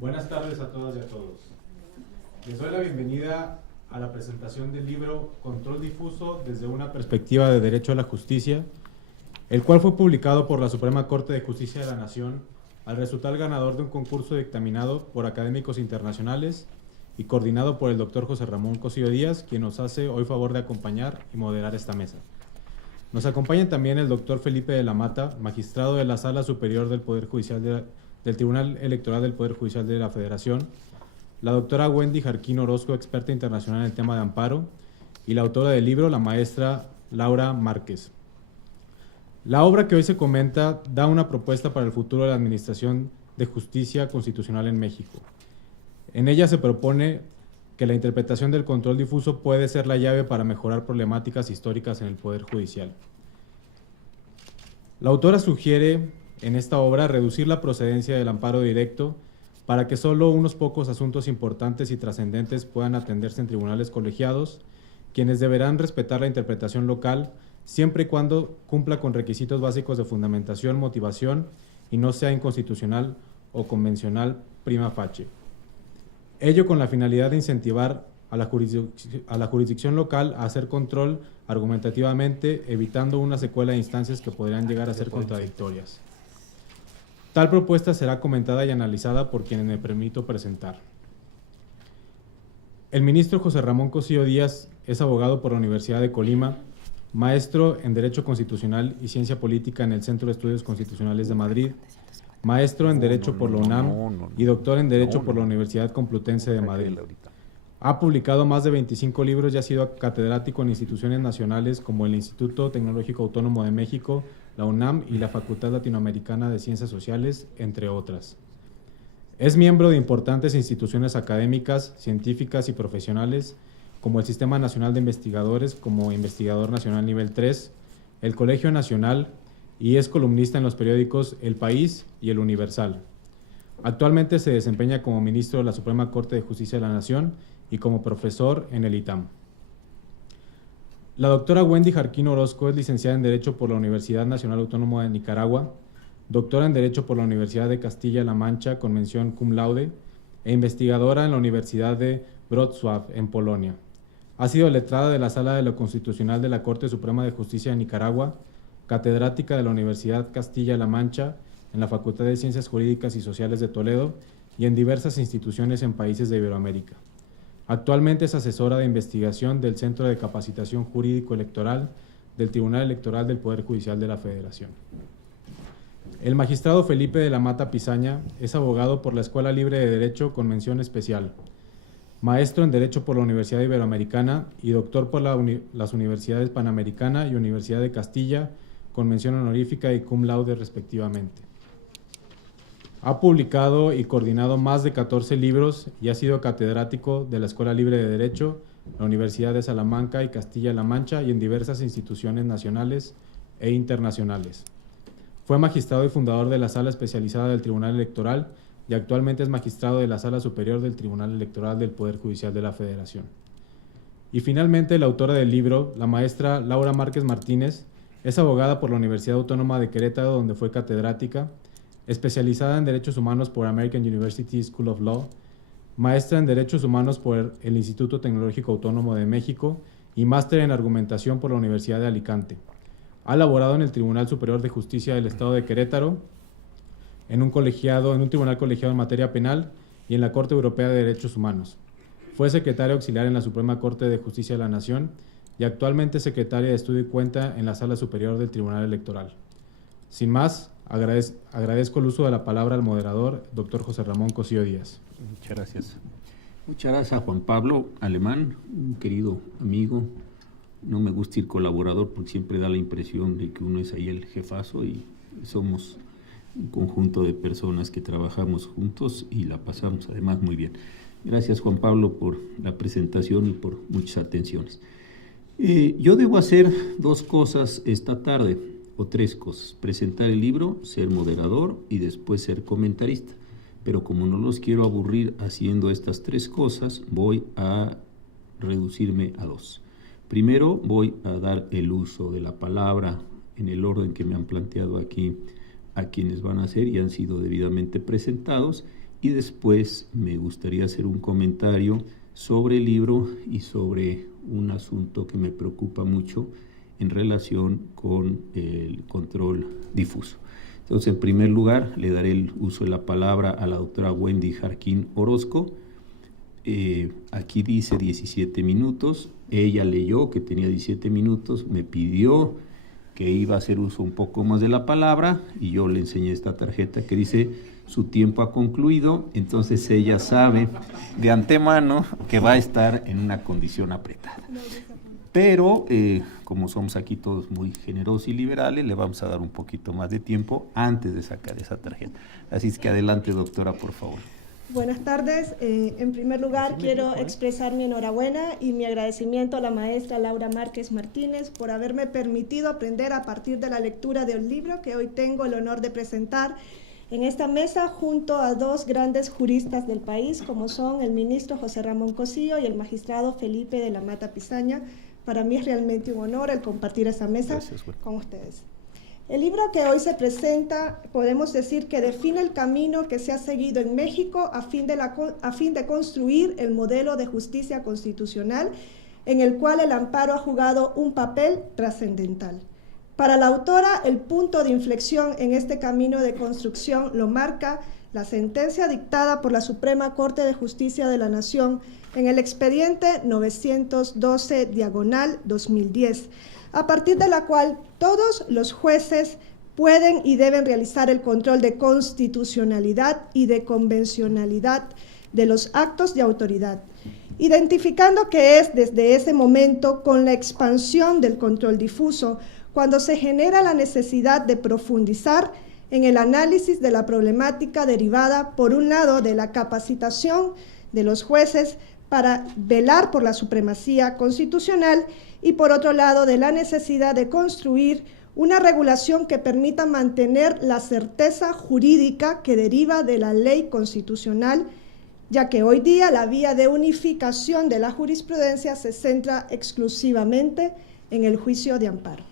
Buenas tardes a todas y a todos. Les doy la bienvenida a la presentación del libro Control difuso desde una perspectiva de derecho a la justicia, el cual fue publicado por la Suprema Corte de Justicia de la Nación al resultar ganador de un concurso dictaminado por académicos internacionales y coordinado por el doctor José Ramón Cosío Díaz, quien nos hace hoy favor de acompañar y moderar esta mesa. Nos acompañan también el doctor Felipe de la Mata, magistrado de la Sala Superior del Poder Judicial del Tribunal Electoral del Poder Judicial de la Federación, la doctora Wendy Jarquín Orozco, experta internacional en el tema de amparo, y la autora del libro, la maestra Laura Márquez. La obra que hoy se comenta da una propuesta para el futuro de la Administración de Justicia Constitucional en México. En ella se propone que la interpretación del control difuso puede ser la llave para mejorar problemáticas históricas en el Poder Judicial. La autora sugiere en esta obra reducir la procedencia del amparo directo para que solo unos pocos asuntos importantes y trascendentes puedan atenderse en tribunales colegiados, quienes deberán respetar la interpretación local siempre y cuando cumpla con requisitos básicos de fundamentación, motivación y no sea inconstitucional o convencional prima facie. Ello con la finalidad de incentivar a la jurisdicción local a hacer control argumentativamente, evitando una secuela de instancias que podrían llegar a ser contradictorias. Tal propuesta será comentada y analizada por quienes me permito presentar. El ministro José Ramón Cosío Díaz es abogado por la Universidad de Colima, maestro en Derecho Constitucional y Ciencia Política en el Centro de Estudios Constitucionales de Madrid, maestro en Derecho por la UNAM y doctor en Derecho por la Universidad Complutense de Madrid. Ha publicado más de 25 libros y ha sido catedrático en instituciones nacionales como el Instituto Tecnológico Autónomo de México, la UNAM y la Facultad Latinoamericana de Ciencias Sociales, entre otras. Es miembro de importantes instituciones académicas, científicas y profesionales, como el Sistema Nacional de Investigadores, como investigador nacional nivel 3, el Colegio Nacional, y es columnista en los periódicos El País y El Universal. Actualmente se desempeña como ministro de la Suprema Corte de Justicia de la Nación y como profesor en el ITAM. La doctora Wendy Jarquín Orozco es licenciada en Derecho por la Universidad Nacional Autónoma de Nicaragua, doctora en Derecho por la Universidad de Castilla-La Mancha con mención cum laude e investigadora en la Universidad de Wrocław en Polonia. Ha sido letrada de la Sala de lo Constitucional de la Corte Suprema de Justicia de Nicaragua, catedrática de la Universidad Castilla-La Mancha en la Facultad de Ciencias Jurídicas y Sociales de Toledo y en diversas instituciones en países de Iberoamérica. Actualmente es asesora de investigación del Centro de Capacitación Jurídico Electoral del Tribunal Electoral del Poder Judicial de la Federación. El magistrado Felipe de la Mata Pisaña es abogado por la Escuela Libre de Derecho con mención especial, maestro en Derecho por la Universidad Iberoamericana y doctor por las Universidades Panamericana y Universidad de Castilla, con mención honorífica y cum laude respectivamente. Ha publicado y coordinado más de 14 libros y ha sido catedrático de la Escuela Libre de Derecho, la Universidad de Salamanca y Castilla-La Mancha y en diversas instituciones nacionales e internacionales. Fue magistrado y fundador de la Sala Especializada del Tribunal Electoral y actualmente es magistrado de la Sala Superior del Tribunal Electoral del Poder Judicial de la Federación. Y finalmente, la autora del libro, la maestra Laura Márquez Martínez, es abogada por la Universidad Autónoma de Querétaro, donde fue catedrática, especializada en Derechos Humanos por American University School of Law, maestra en Derechos Humanos por el Instituto Tecnológico Autónomo de México y máster en Argumentación por la Universidad de Alicante. Ha laborado en el Tribunal Superior de Justicia del Estado de Querétaro, en un tribunal colegiado en materia penal y en la Corte Europea de Derechos Humanos. Fue secretaria auxiliar en la Suprema Corte de Justicia de la Nación y actualmente es secretaria de Estudio y Cuenta en la Sala Superior del Tribunal Electoral. Sin más, agradezco el uso de la palabra al moderador, doctor José Ramón Cosío Díaz. Muchas gracias. Muchas gracias a Juan Pablo Alemán, un querido amigo. No me gusta ir colaborador porque siempre da la impresión de que uno es ahí el jefazo y somos un conjunto de personas que trabajamos juntos y la pasamos además muy bien. Gracias, Juan Pablo, por la presentación y por muchas atenciones. Yo debo hacer dos cosas esta tarde, o tres cosas: presentar el libro, ser moderador y después ser comentarista. Pero como no los quiero aburrir haciendo estas tres cosas, voy a reducirme a dos. Primero voy a dar el uso de la palabra en el orden que me han planteado aquí a quienes van a ser y han sido debidamente presentados, y después me gustaría hacer un comentario sobre el libro y sobre un asunto que me preocupa mucho en relación con el control difuso. Entonces, en primer lugar, le daré el uso de la palabra a la doctora Wendy Jarquín Orozco. Aquí dice 17 minutos, ella leyó que tenía 17 minutos, me pidió que iba a hacer uso un poco más de la palabra y yo le enseñé esta tarjeta que dice su tiempo ha concluido, entonces ella sabe de antemano que va a estar en una condición apretada. Pero como somos aquí todos muy generosos y liberales, le vamos a dar un poquito más de tiempo antes de sacar esa tarjeta. Así es que adelante, doctora, por favor. Buenas tardes. En primer lugar, quiero expresar mi enhorabuena y mi agradecimiento a la maestra Laura Márquez Martínez por haberme permitido aprender a partir de la lectura del libro que hoy tengo el honor de presentar en esta mesa junto a dos grandes juristas del país, como son el ministro José Ramón Cosío y el magistrado Felipe de la Mata Pizaña. Para mí es realmente un honor el compartir esta mesa con ustedes. El libro que hoy se presenta, podemos decir que define el camino que se ha seguido en México a fin de construir el modelo de justicia constitucional en el cual el amparo ha jugado un papel trascendental. Para la autora, el punto de inflexión en este camino de construcción lo marca la sentencia dictada por la Suprema Corte de Justicia de la Nación en el expediente 912/2010, a partir de la cual todos los jueces pueden y deben realizar el control de constitucionalidad y de convencionalidad de los actos de autoridad, identificando que es desde ese momento, con la expansión del control difuso, cuando se genera la necesidad de profundizar en el análisis de la problemática derivada, por un lado, de la capacitación de los jueces para velar por la supremacía constitucional y, por otro lado, de la necesidad de construir una regulación que permita mantener la certeza jurídica que deriva de la ley constitucional, ya que hoy día la vía de unificación de la jurisprudencia se centra exclusivamente en el juicio de amparo.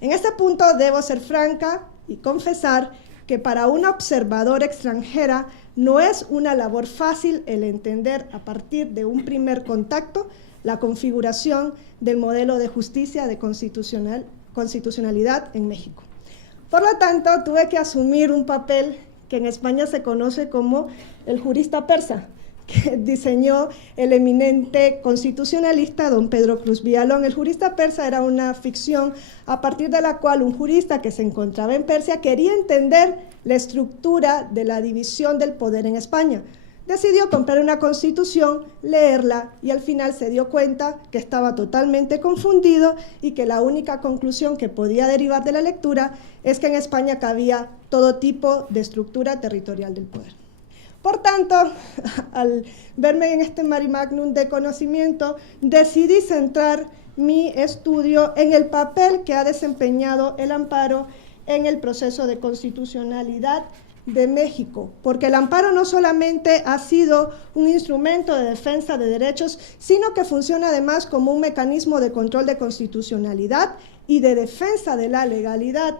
En este punto debo ser franca y confesar que para una observadora extranjera no es una labor fácil el entender a partir de un primer contacto la configuración del modelo de justicia de constitucionalidad en México. Por lo tanto, tuve que asumir un papel que en España se conoce como el jurista persa, que diseñó el eminente constitucionalista don Pedro Cruz Villalón. El jurista persa era una ficción a partir de la cual un jurista que se encontraba en Persia quería entender la estructura de la división del poder en España. Decidió comprar una constitución, leerla y al final se dio cuenta que estaba totalmente confundido y que la única conclusión que podía derivar de la lectura es que en España cabía todo tipo de estructura territorial del poder. Por tanto, al verme en este mare magnum de conocimiento, decidí centrar mi estudio en el papel que ha desempeñado el amparo en el proceso de constitucionalidad de México, porque el amparo no solamente ha sido un instrumento de defensa de derechos, sino que funciona además como un mecanismo de control de constitucionalidad y de defensa de la legalidad.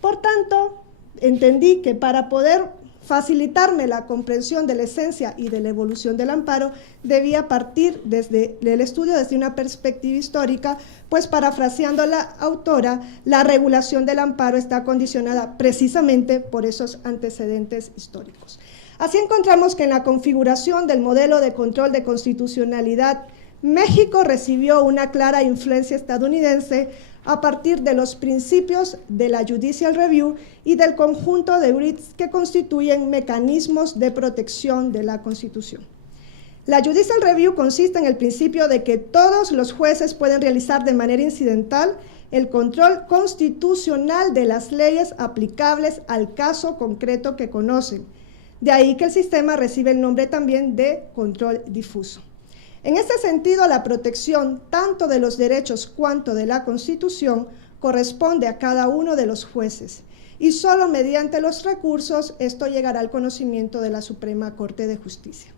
Por tanto, entendí que para poder facilitarme la comprensión de la esencia y de la evolución del amparo, debía partir desde el estudio desde una perspectiva histórica, pues parafraseando a la autora, la regulación del amparo está condicionada precisamente por esos antecedentes históricos. Así encontramos que en la configuración del modelo de control de constitucionalidad, México recibió una clara influencia estadounidense a partir de los principios de la Judicial Review y del conjunto de writs que constituyen mecanismos de protección de la Constitución. La Judicial Review consiste en el principio de que todos los jueces pueden realizar de manera incidental el control constitucional de las leyes aplicables al caso concreto que conocen. De ahí que el sistema recibe el nombre también de control difuso. En este sentido, la protección tanto de los derechos cuanto de la Constitución corresponde a cada uno de los jueces y solo mediante los recursos esto llegará al conocimiento de la Suprema Corte de Justicia.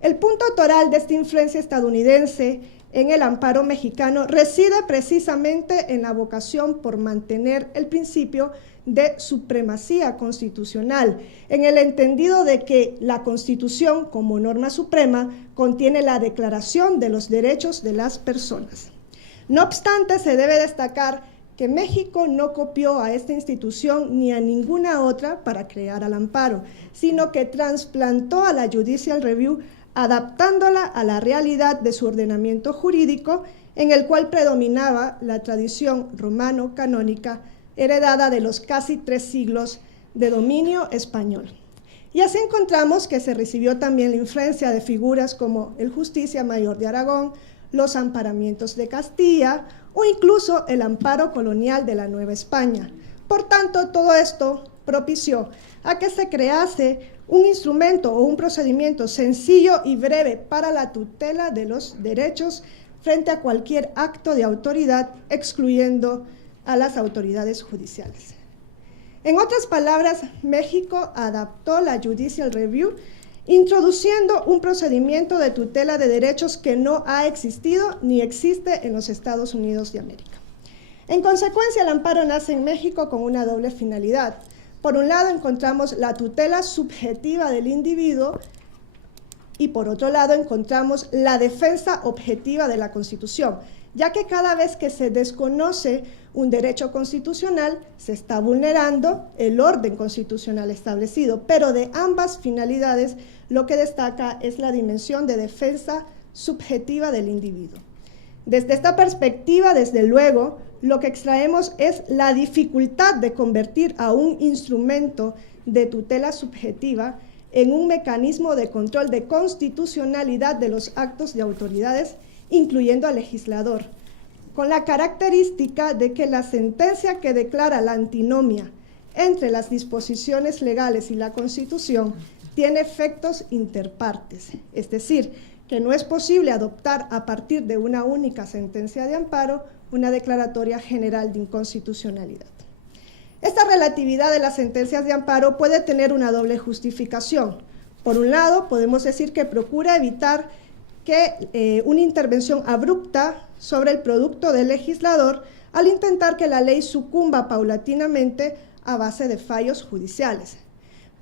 El punto toral de esta influencia estadounidense en el amparo mexicano reside precisamente en la vocación por mantener el principio de supremacía constitucional, en el entendido de que la Constitución, como norma suprema, contiene la Declaración de los Derechos de las Personas. No obstante, se debe destacar que México no copió a esta institución ni a ninguna otra para crear al amparo, sino que trasplantó a la Judicial Review adaptándola a la realidad de su ordenamiento jurídico, en el cual predominaba la tradición romano-canónica heredada de los casi 3 siglos de dominio español. Y así encontramos que se recibió también la influencia de figuras como el Justicia Mayor de Aragón, los amparamientos de Castilla o incluso el amparo colonial de la Nueva España. Por tanto, todo esto propició a que se crease un instrumento o un procedimiento sencillo y breve para la tutela de los derechos frente a cualquier acto de autoridad, excluyendo a las autoridades judiciales. En otras palabras, México adaptó la Judicial Review, introduciendo un procedimiento de tutela de derechos que no ha existido ni existe en los Estados Unidos de América. En consecuencia, el amparo nace en México con una doble finalidad. Por un lado, encontramos la tutela subjetiva del individuo y por otro lado, encontramos la defensa objetiva de la Constitución, ya que cada vez que se desconoce un derecho constitucional, se está vulnerando el orden constitucional establecido, pero de ambas finalidades lo que destaca es la dimensión de defensa subjetiva del individuo. Desde esta perspectiva, desde luego, lo que extraemos es la dificultad de convertir a un instrumento de tutela subjetiva en un mecanismo de control de constitucionalidad de los actos de autoridades, incluyendo al legislador, con la característica de que la sentencia que declara la antinomia entre las disposiciones legales y la Constitución tiene efectos interpartes, es decir, que no es posible adoptar a partir de una única sentencia de amparo una declaratoria general de inconstitucionalidad. Esta relatividad de las sentencias de amparo puede tener una doble justificación. Por un lado, podemos decir que procura evitar que una intervención abrupta sobre el producto del legislador al intentar que la ley sucumba paulatinamente a base de fallos judiciales.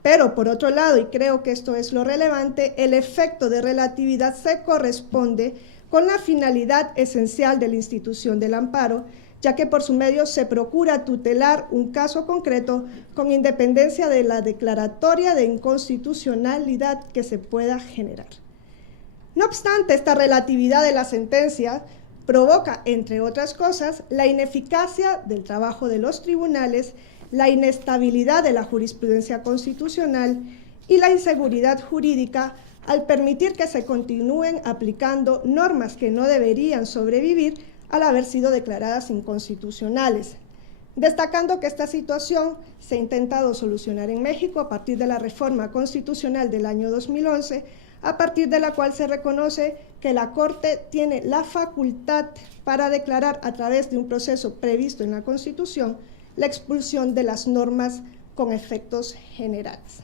Pero por otro lado, y creo que esto es lo relevante, el efecto de relatividad se corresponde con la finalidad esencial de la institución del amparo, ya que por su medio se procura tutelar un caso concreto con independencia de la declaratoria de inconstitucionalidad que se pueda generar. No obstante, esta relatividad de la sentencia provoca, entre otras cosas, la ineficacia del trabajo de los tribunales, la inestabilidad de la jurisprudencia constitucional y la inseguridad jurídica al permitir que se continúen aplicando normas que no deberían sobrevivir al haber sido declaradas inconstitucionales. Destacando que esta situación se ha intentado solucionar en México a partir de la reforma constitucional del año 2011, a partir de la cual se reconoce que la Corte tiene la facultad para declarar a través de un proceso previsto en la Constitución la expulsión de las normas con efectos generales.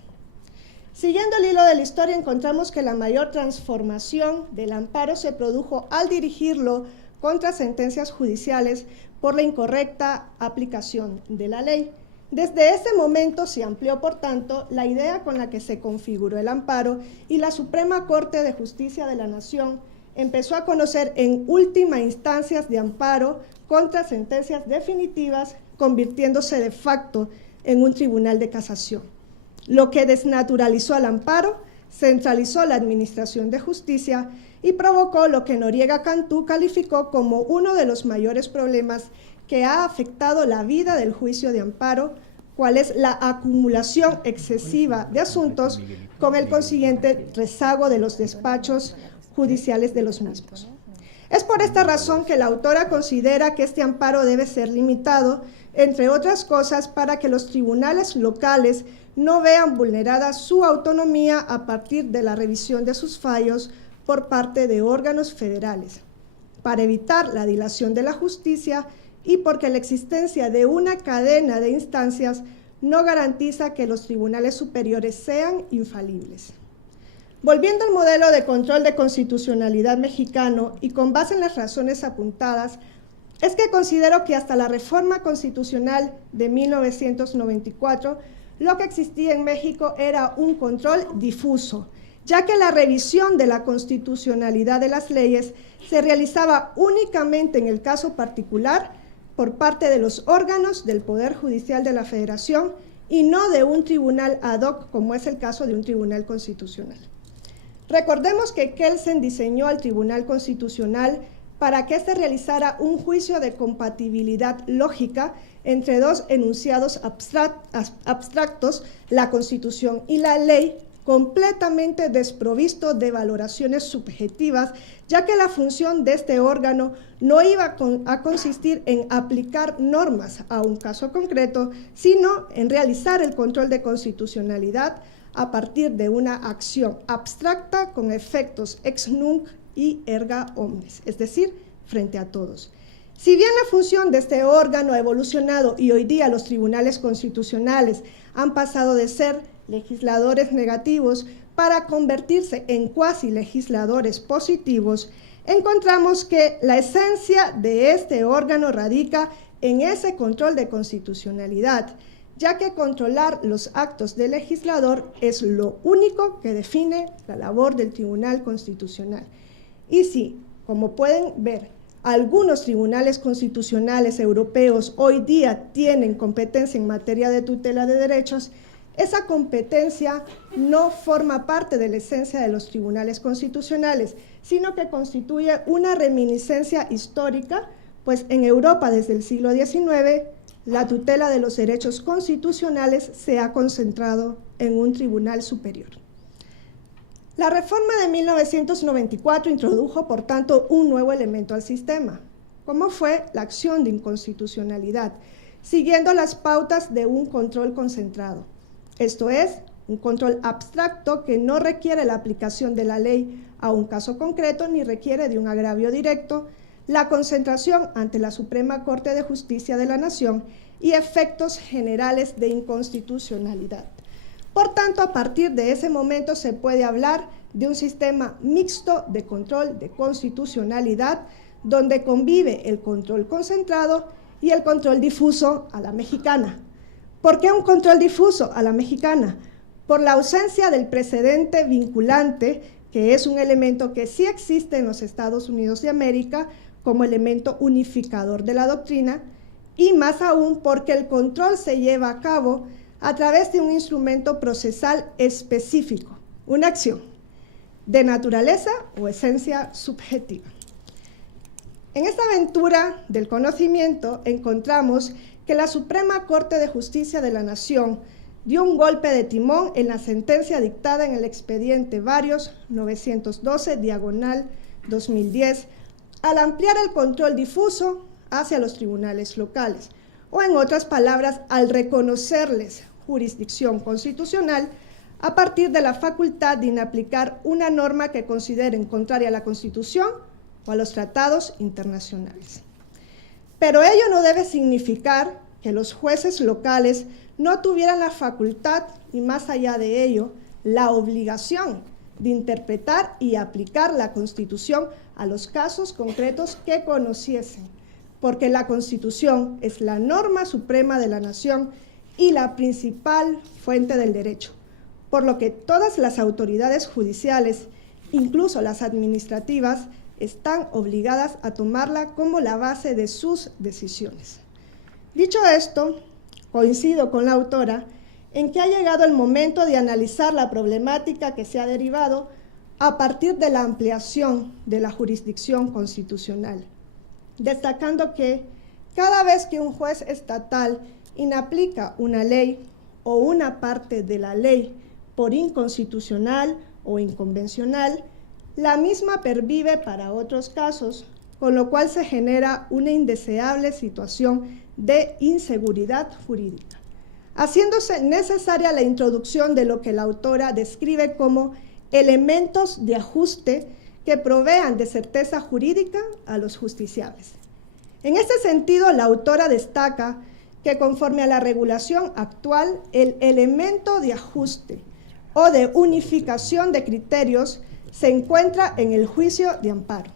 Siguiendo el hilo de la historia, encontramos que la mayor transformación del amparo se produjo al dirigirlo contra sentencias judiciales por la incorrecta aplicación de la ley. Desde ese momento se amplió, por tanto, la idea con la que se configuró el amparo y la Suprema Corte de Justicia de la Nación empezó a conocer en última instancias de amparo contra sentencias definitivas, convirtiéndose de facto en un tribunal de casación, lo que desnaturalizó al amparo, centralizó la administración de justicia y provocó lo que Noriega Cantú calificó como uno de los mayores problemas que ha afectado la vida del juicio de amparo, cual es la acumulación excesiva de asuntos con el consiguiente rezago de los despachos judiciales de los mismos. Es por esta razón que la autora considera que este amparo debe ser limitado, entre otras cosas, para que los tribunales locales no vean vulnerada su autonomía a partir de la revisión de sus fallos por parte de órganos federales, para evitar la dilación de la justicia y porque la existencia de una cadena de instancias no garantiza que los tribunales superiores sean infalibles. Volviendo al modelo de control de constitucionalidad mexicano y con base en las razones apuntadas, es que considero que hasta la reforma constitucional de 1994, lo que existía en México era un control difuso, ya que la revisión de la constitucionalidad de las leyes se realizaba únicamente en el caso particular por parte de los órganos del Poder Judicial de la Federación y no de un tribunal ad hoc, como es el caso de un tribunal constitucional. Recordemos que Kelsen diseñó al Tribunal Constitucional para que éste realizara un juicio de compatibilidad lógica entre dos enunciados abstractos, la Constitución y la ley, completamente desprovisto de valoraciones subjetivas, ya que la función de este órgano no iba a consistir en aplicar normas a un caso concreto, sino en realizar el control de constitucionalidad a partir de una acción abstracta con efectos ex nunc y erga omnes, es decir, frente a todos. Si bien la función de este órgano ha evolucionado y hoy día los tribunales constitucionales han pasado de ser legisladores negativos para convertirse en cuasi legisladores positivos, encontramos que la esencia de este órgano radica en ese control de constitucionalidad, ya que controlar los actos del legislador es lo único que define la labor del Tribunal Constitucional. Y sí, como pueden ver, algunos tribunales constitucionales europeos hoy día tienen competencia en materia de tutela de derechos, esa competencia no forma parte de la esencia de los tribunales constitucionales, sino que constituye una reminiscencia histórica, pues en Europa desde el siglo XIX, la tutela de los derechos constitucionales se ha concentrado en un tribunal superior. La reforma de 1994 introdujo, por tanto, un nuevo elemento al sistema, como fue la acción de inconstitucionalidad, siguiendo las pautas de un control concentrado. Esto es, un control abstracto que no requiere la aplicación de la ley a un caso concreto ni requiere de un agravio directo, la concentración ante la Suprema Corte de Justicia de la Nación y efectos generales de inconstitucionalidad. Por tanto, a partir de ese momento se puede hablar de un sistema mixto de control de constitucionalidad, donde convive el control concentrado y el control difuso a la mexicana. ¿Por qué un control difuso a la mexicana? Por la ausencia del precedente vinculante, que es un elemento que sí existe en los Estados Unidos de América como elemento unificador de la doctrina, y más aún porque el control se lleva a cabo a través de un instrumento procesal específico, una acción de naturaleza o esencia subjetiva. En esta aventura del conocimiento encontramos que la Suprema Corte de Justicia de la Nación dio un golpe de timón en la sentencia dictada en el expediente Varios 912/2010 al ampliar el control difuso hacia los tribunales locales, o en otras palabras, al reconocerles jurisdicción constitucional a partir de la facultad de inaplicar una norma que consideren contraria a la Constitución o a los tratados internacionales. Pero ello no debe significar que los jueces locales no tuvieran la facultad y, más allá de ello, la obligación de interpretar y aplicar la Constitución a los casos concretos que conociesen, porque la Constitución es la norma suprema de la nación y la principal fuente del derecho, por lo que todas las autoridades judiciales, incluso las administrativas, están obligadas a tomarla como la base de sus decisiones. Dicho esto, coincido con la autora en que ha llegado el momento de analizar la problemática que se ha derivado a partir de la ampliación de la jurisdicción constitucional, destacando que cada vez que un juez estatal inaplica una ley o una parte de la ley por inconstitucional o inconvencional, la misma pervive para otros casos, con lo cual se genera una indeseable situación de inseguridad jurídica, haciéndose necesaria la introducción de lo que la autora describe como elementos de ajuste que provean de certeza jurídica a los justiciables. En este sentido, la autora destaca que conforme a la regulación actual, el elemento de ajuste o de unificación de criterios se encuentra en el juicio de amparo,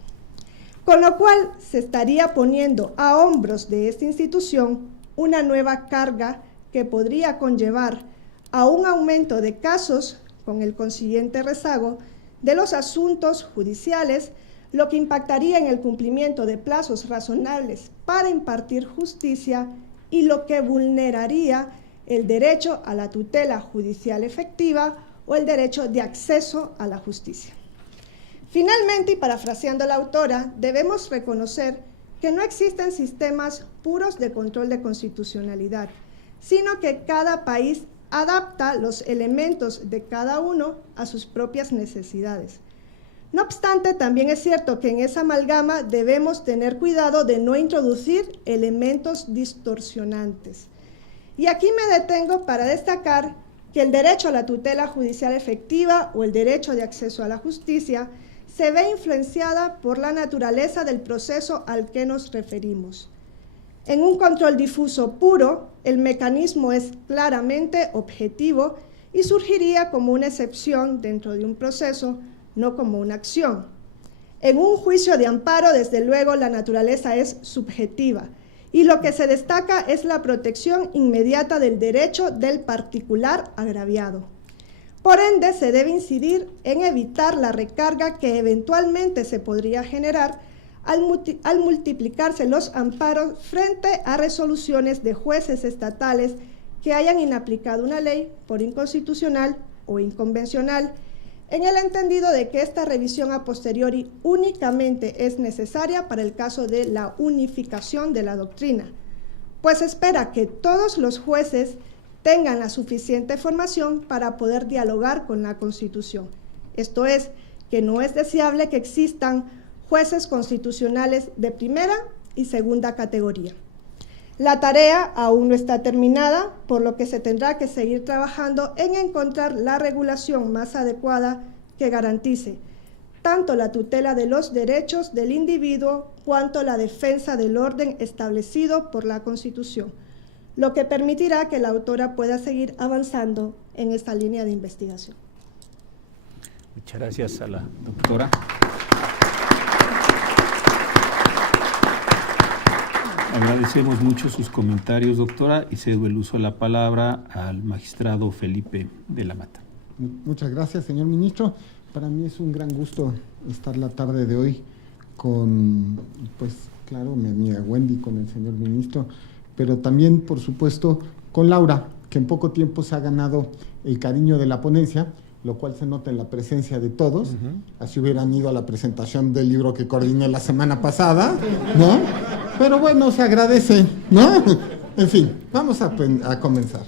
con lo cual se estaría poniendo a hombros de esta institución una nueva carga que podría conllevar a un aumento de casos con el consiguiente rezago de los asuntos judiciales, lo que impactaría en el cumplimiento de plazos razonables para impartir justicia y lo que vulneraría el derecho a la tutela judicial efectiva o el derecho de acceso a la justicia. Finalmente, y parafraseando a la autora, debemos reconocer que no existen sistemas puros de control de constitucionalidad, sino que cada país adapta los elementos de cada uno a sus propias necesidades. No obstante, también es cierto que en esa amalgama debemos tener cuidado de no introducir elementos distorsionantes. Y aquí me detengo para destacar que el derecho a la tutela judicial efectiva o el derecho de acceso a la justicia se ve influenciada por la naturaleza del proceso al que nos referimos. En un control difuso puro, el mecanismo es claramente objetivo y surgiría como una excepción dentro de un proceso, no como una acción. En un juicio de amparo, desde luego, la naturaleza es subjetiva y lo que se destaca es la protección inmediata del derecho del particular agraviado. Por ende, se debe incidir en evitar la recarga que eventualmente se podría generar al multiplicarse los amparos frente a resoluciones de jueces estatales que hayan inaplicado una ley por inconstitucional o inconvencional, en el entendido de que esta revisión a posteriori únicamente es necesaria para el caso de la unificación de la doctrina, pues espera que todos los jueces tengan la suficiente formación para poder dialogar con la Constitución. Esto es, que no es deseable que existan jueces constitucionales de primera y segunda categoría. La tarea aún no está terminada, por lo que se tendrá que seguir trabajando en encontrar la regulación más adecuada que garantice tanto la tutela de los derechos del individuo cuanto la defensa del orden establecido por la Constitución, lo que permitirá que la autora pueda seguir avanzando en esta línea de investigación. Muchas gracias a la doctora. Agradecemos mucho sus comentarios, doctora, y cedo el uso de la palabra al magistrado Felipe de la Mata. Muchas gracias, señor ministro. Para mí es un gran gusto estar la tarde de hoy con, pues claro, mi amiga Wendy, con el señor ministro, pero también, por supuesto, con Laura, que en poco tiempo se ha ganado el cariño de la ponencia, lo cual se nota en la presencia de todos. Así hubieran ido a la presentación del libro que coordiné la semana pasada, ¿no? Pero bueno, se agradece, ¿no? En fin, vamos a comenzar.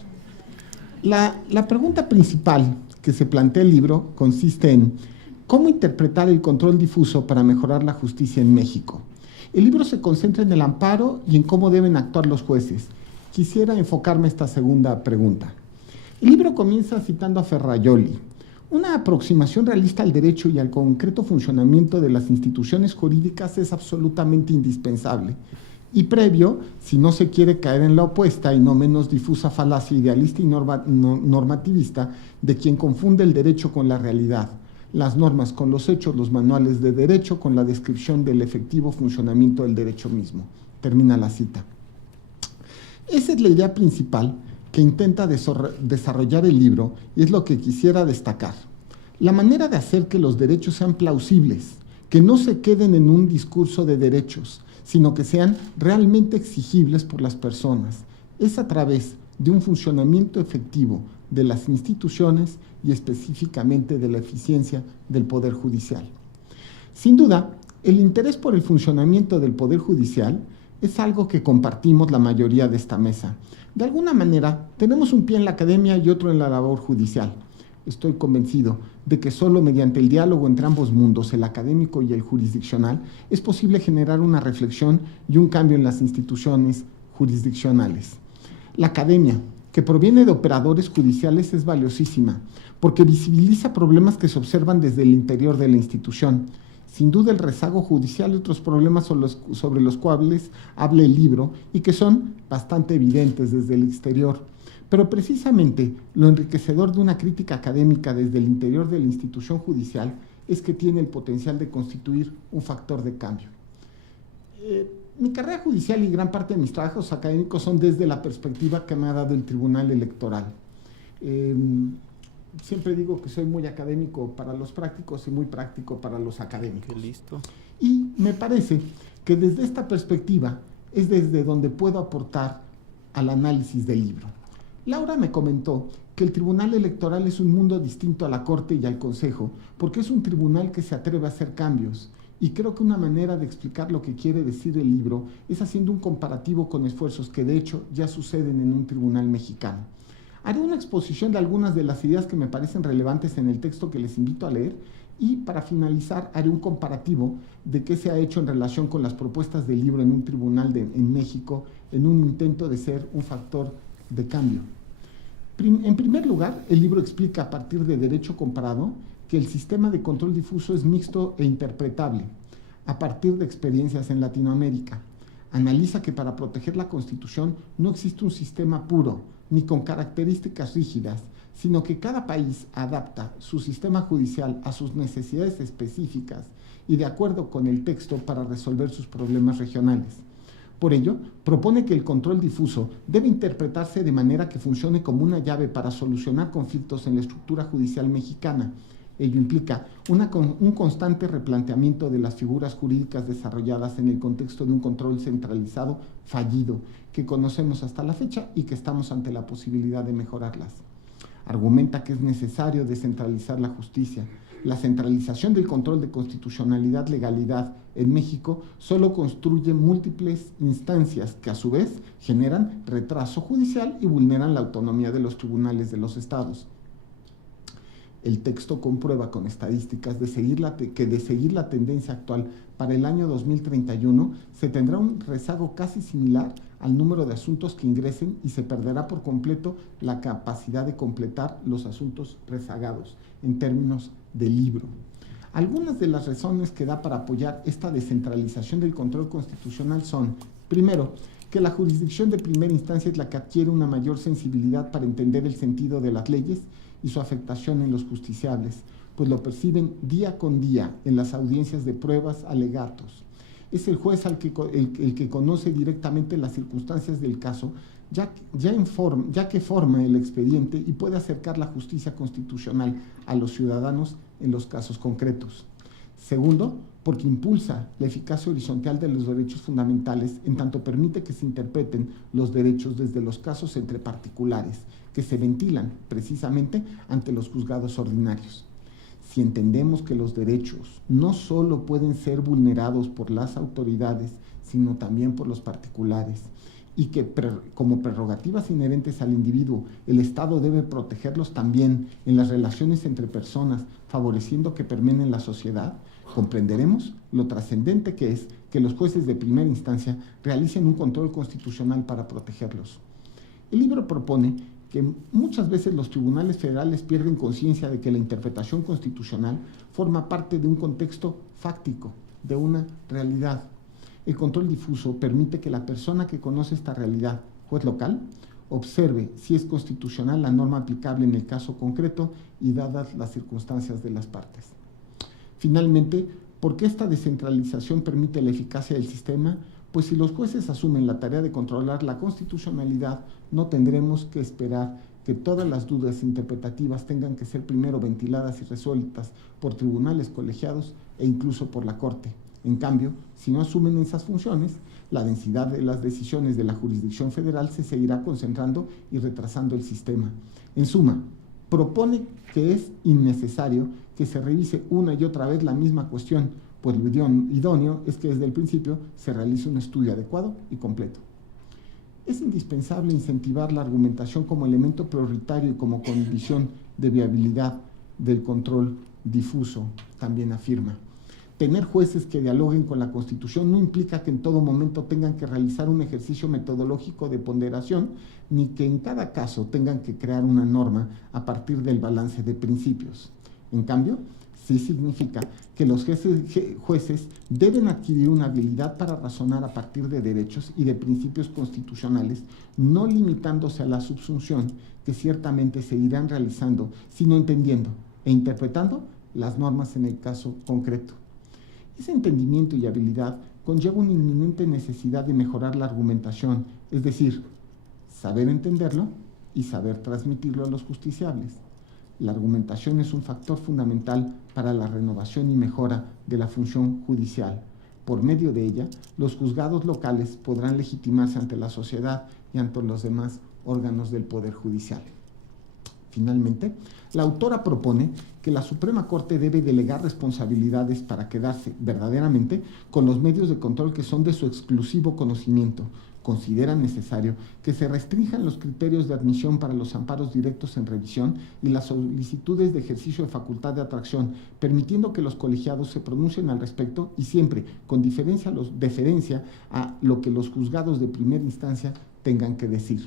La pregunta principal que se plantea el libro consiste en ¿cómo interpretar el control difuso para mejorar la justicia en México? El libro se concentra en el amparo y en cómo deben actuar los jueces. Quisiera enfocarme esta segunda pregunta. El libro comienza citando a Ferrajoli. Una aproximación realista al derecho y al concreto funcionamiento de las instituciones jurídicas es absolutamente indispensable. Y previo, si no se quiere caer en la opuesta y no menos difusa falacia idealista y normativista de quien confunde el derecho con la realidad, las normas con los hechos, los manuales de derecho con la descripción del efectivo funcionamiento del derecho mismo. Termina la cita. Esa es la idea principal que intenta desarrollar el libro y es lo que quisiera destacar. La manera de hacer que los derechos sean plausibles, que no se queden en un discurso de derechos, sino que sean realmente exigibles por las personas, es a través de un funcionamiento efectivo de las instituciones y específicamente de la eficiencia del Poder Judicial. Sin duda, el interés por el funcionamiento del Poder Judicial es algo que compartimos la mayoría de esta mesa. De alguna manera, tenemos un pie en la academia y otro en la labor judicial. Estoy convencido de que solo mediante el diálogo entre ambos mundos, el académico y el jurisdiccional, es posible generar una reflexión y un cambio en las instituciones jurisdiccionales. La academia, que proviene de operadores judiciales, es valiosísima, porque visibiliza problemas que se observan desde el interior de la institución. Sin duda, el rezago judicial y otros problemas sobre los cuales habla el libro y que son bastante evidentes desde el exterior. Pero precisamente lo enriquecedor de una crítica académica desde el interior de la institución judicial es que tiene el potencial de constituir un factor de cambio. Mi carrera judicial y gran parte de mis trabajos académicos son desde la perspectiva que me ha dado el Tribunal Electoral. Siempre digo que soy muy académico para los prácticos y muy práctico para los académicos. Listo. Y me parece que desde esta perspectiva es desde donde puedo aportar al análisis del libro. Laura me comentó que el Tribunal Electoral es un mundo distinto a la Corte y al Consejo, porque es un tribunal que se atreve a hacer cambios. Y creo que una manera de explicar lo que quiere decir el libro es haciendo un comparativo con esfuerzos que de hecho ya suceden en un tribunal mexicano. Haré una exposición de algunas de las ideas que me parecen relevantes en el texto que les invito a leer y para finalizar haré un comparativo de qué se ha hecho en relación con las propuestas del libro en un tribunal en México en un intento de ser un factor de cambio. En primer lugar, el libro explica a partir de derecho comparado que el sistema de control difuso es mixto e interpretable a partir de experiencias en Latinoamérica. Analiza que para proteger la Constitución no existe un sistema puro ni con características rígidas, sino que cada país adapta su sistema judicial a sus necesidades específicas y de acuerdo con el texto para resolver sus problemas regionales. Por ello, propone que el control difuso debe interpretarse de manera que funcione como una llave para solucionar conflictos en la estructura judicial mexicana. Ello implica un constante replanteamiento de las figuras jurídicas desarrolladas en el contexto de un control centralizado fallido que conocemos hasta la fecha y que estamos ante la posibilidad de mejorarlas. Argumenta que es necesario descentralizar la justicia. La centralización del control de constitucionalidad-legalidad en México solo construye múltiples instancias que a su vez generan retraso judicial y vulneran la autonomía de los tribunales de los estados. El texto comprueba con estadísticas que de seguir la tendencia actual para el año 2031 se tendrá un rezago casi similar al número de asuntos que ingresen y se perderá por completo la capacidad de completar los asuntos rezagados en términos de libro. Algunas de las razones que da para apoyar esta descentralización del control constitucional son, primero, que la jurisdicción de primera instancia es la que adquiere una mayor sensibilidad para entender el sentido de las leyes y su afectación en los justiciables, pues lo perciben día con día en las audiencias de pruebas, alegatos. Es el juez el que conoce directamente las circunstancias del caso, ya que forma el expediente y puede acercar la justicia constitucional a los ciudadanos en los casos concretos. Segundo, porque impulsa la eficacia horizontal de los derechos fundamentales, en tanto permite que se interpreten los derechos desde los casos entre particulares, que se ventilan precisamente ante los juzgados ordinarios. Si entendemos que los derechos no solo pueden ser vulnerados por las autoridades, sino también por los particulares, y que como prerrogativas inherentes al individuo, el Estado debe protegerlos también en las relaciones entre personas, favoreciendo que permeen en la sociedad, comprenderemos lo trascendente que es que los jueces de primera instancia realicen un control constitucional para protegerlos. El libro propone que muchas veces los tribunales federales pierden conciencia de que la interpretación constitucional forma parte de un contexto fáctico, de una realidad. El control difuso permite que la persona que conoce esta realidad, juez local, observe si es constitucional la norma aplicable en el caso concreto y dadas las circunstancias de las partes. Finalmente, ¿por qué esta descentralización permite la eficacia del sistema? Pues si los jueces asumen la tarea de controlar la constitucionalidad, no tendremos que esperar que todas las dudas interpretativas tengan que ser primero ventiladas y resueltas por tribunales colegiados e incluso por la Corte. En cambio, si no asumen esas funciones, la densidad de las decisiones de la jurisdicción federal se seguirá concentrando y retrasando el sistema. En suma, propone que es innecesario que se revise una y otra vez la misma cuestión, pues lo idóneo es que desde el principio se realice un estudio adecuado y completo. Es indispensable incentivar la argumentación como elemento prioritario y como condición de viabilidad del control difuso, también afirma. Tener jueces que dialoguen con la Constitución no implica que en todo momento tengan que realizar un ejercicio metodológico de ponderación, ni que en cada caso tengan que crear una norma a partir del balance de principios. En cambio, sí significa que los jueces deben adquirir una habilidad para razonar a partir de derechos y de principios constitucionales, no limitándose a la subsunción que ciertamente se irán realizando, sino entendiendo e interpretando las normas en el caso concreto. Ese entendimiento y habilidad conlleva una inminente necesidad de mejorar la argumentación, es decir, saber entenderlo y saber transmitirlo a los justiciables. La argumentación es un factor fundamental para la renovación y mejora de la función judicial. Por medio de ella, los juzgados locales podrán legitimarse ante la sociedad y ante los demás órganos del Poder Judicial. Finalmente, la autora propone que la Suprema Corte debe delegar responsabilidades para quedarse verdaderamente con los medios de control que son de su exclusivo conocimiento. Considera necesario que se restrinjan los criterios de admisión para los amparos directos en revisión y las solicitudes de ejercicio de facultad de atracción, permitiendo que los colegiados se pronuncien al respecto y siempre con deferencia a lo que los juzgados de primera instancia tengan que decir.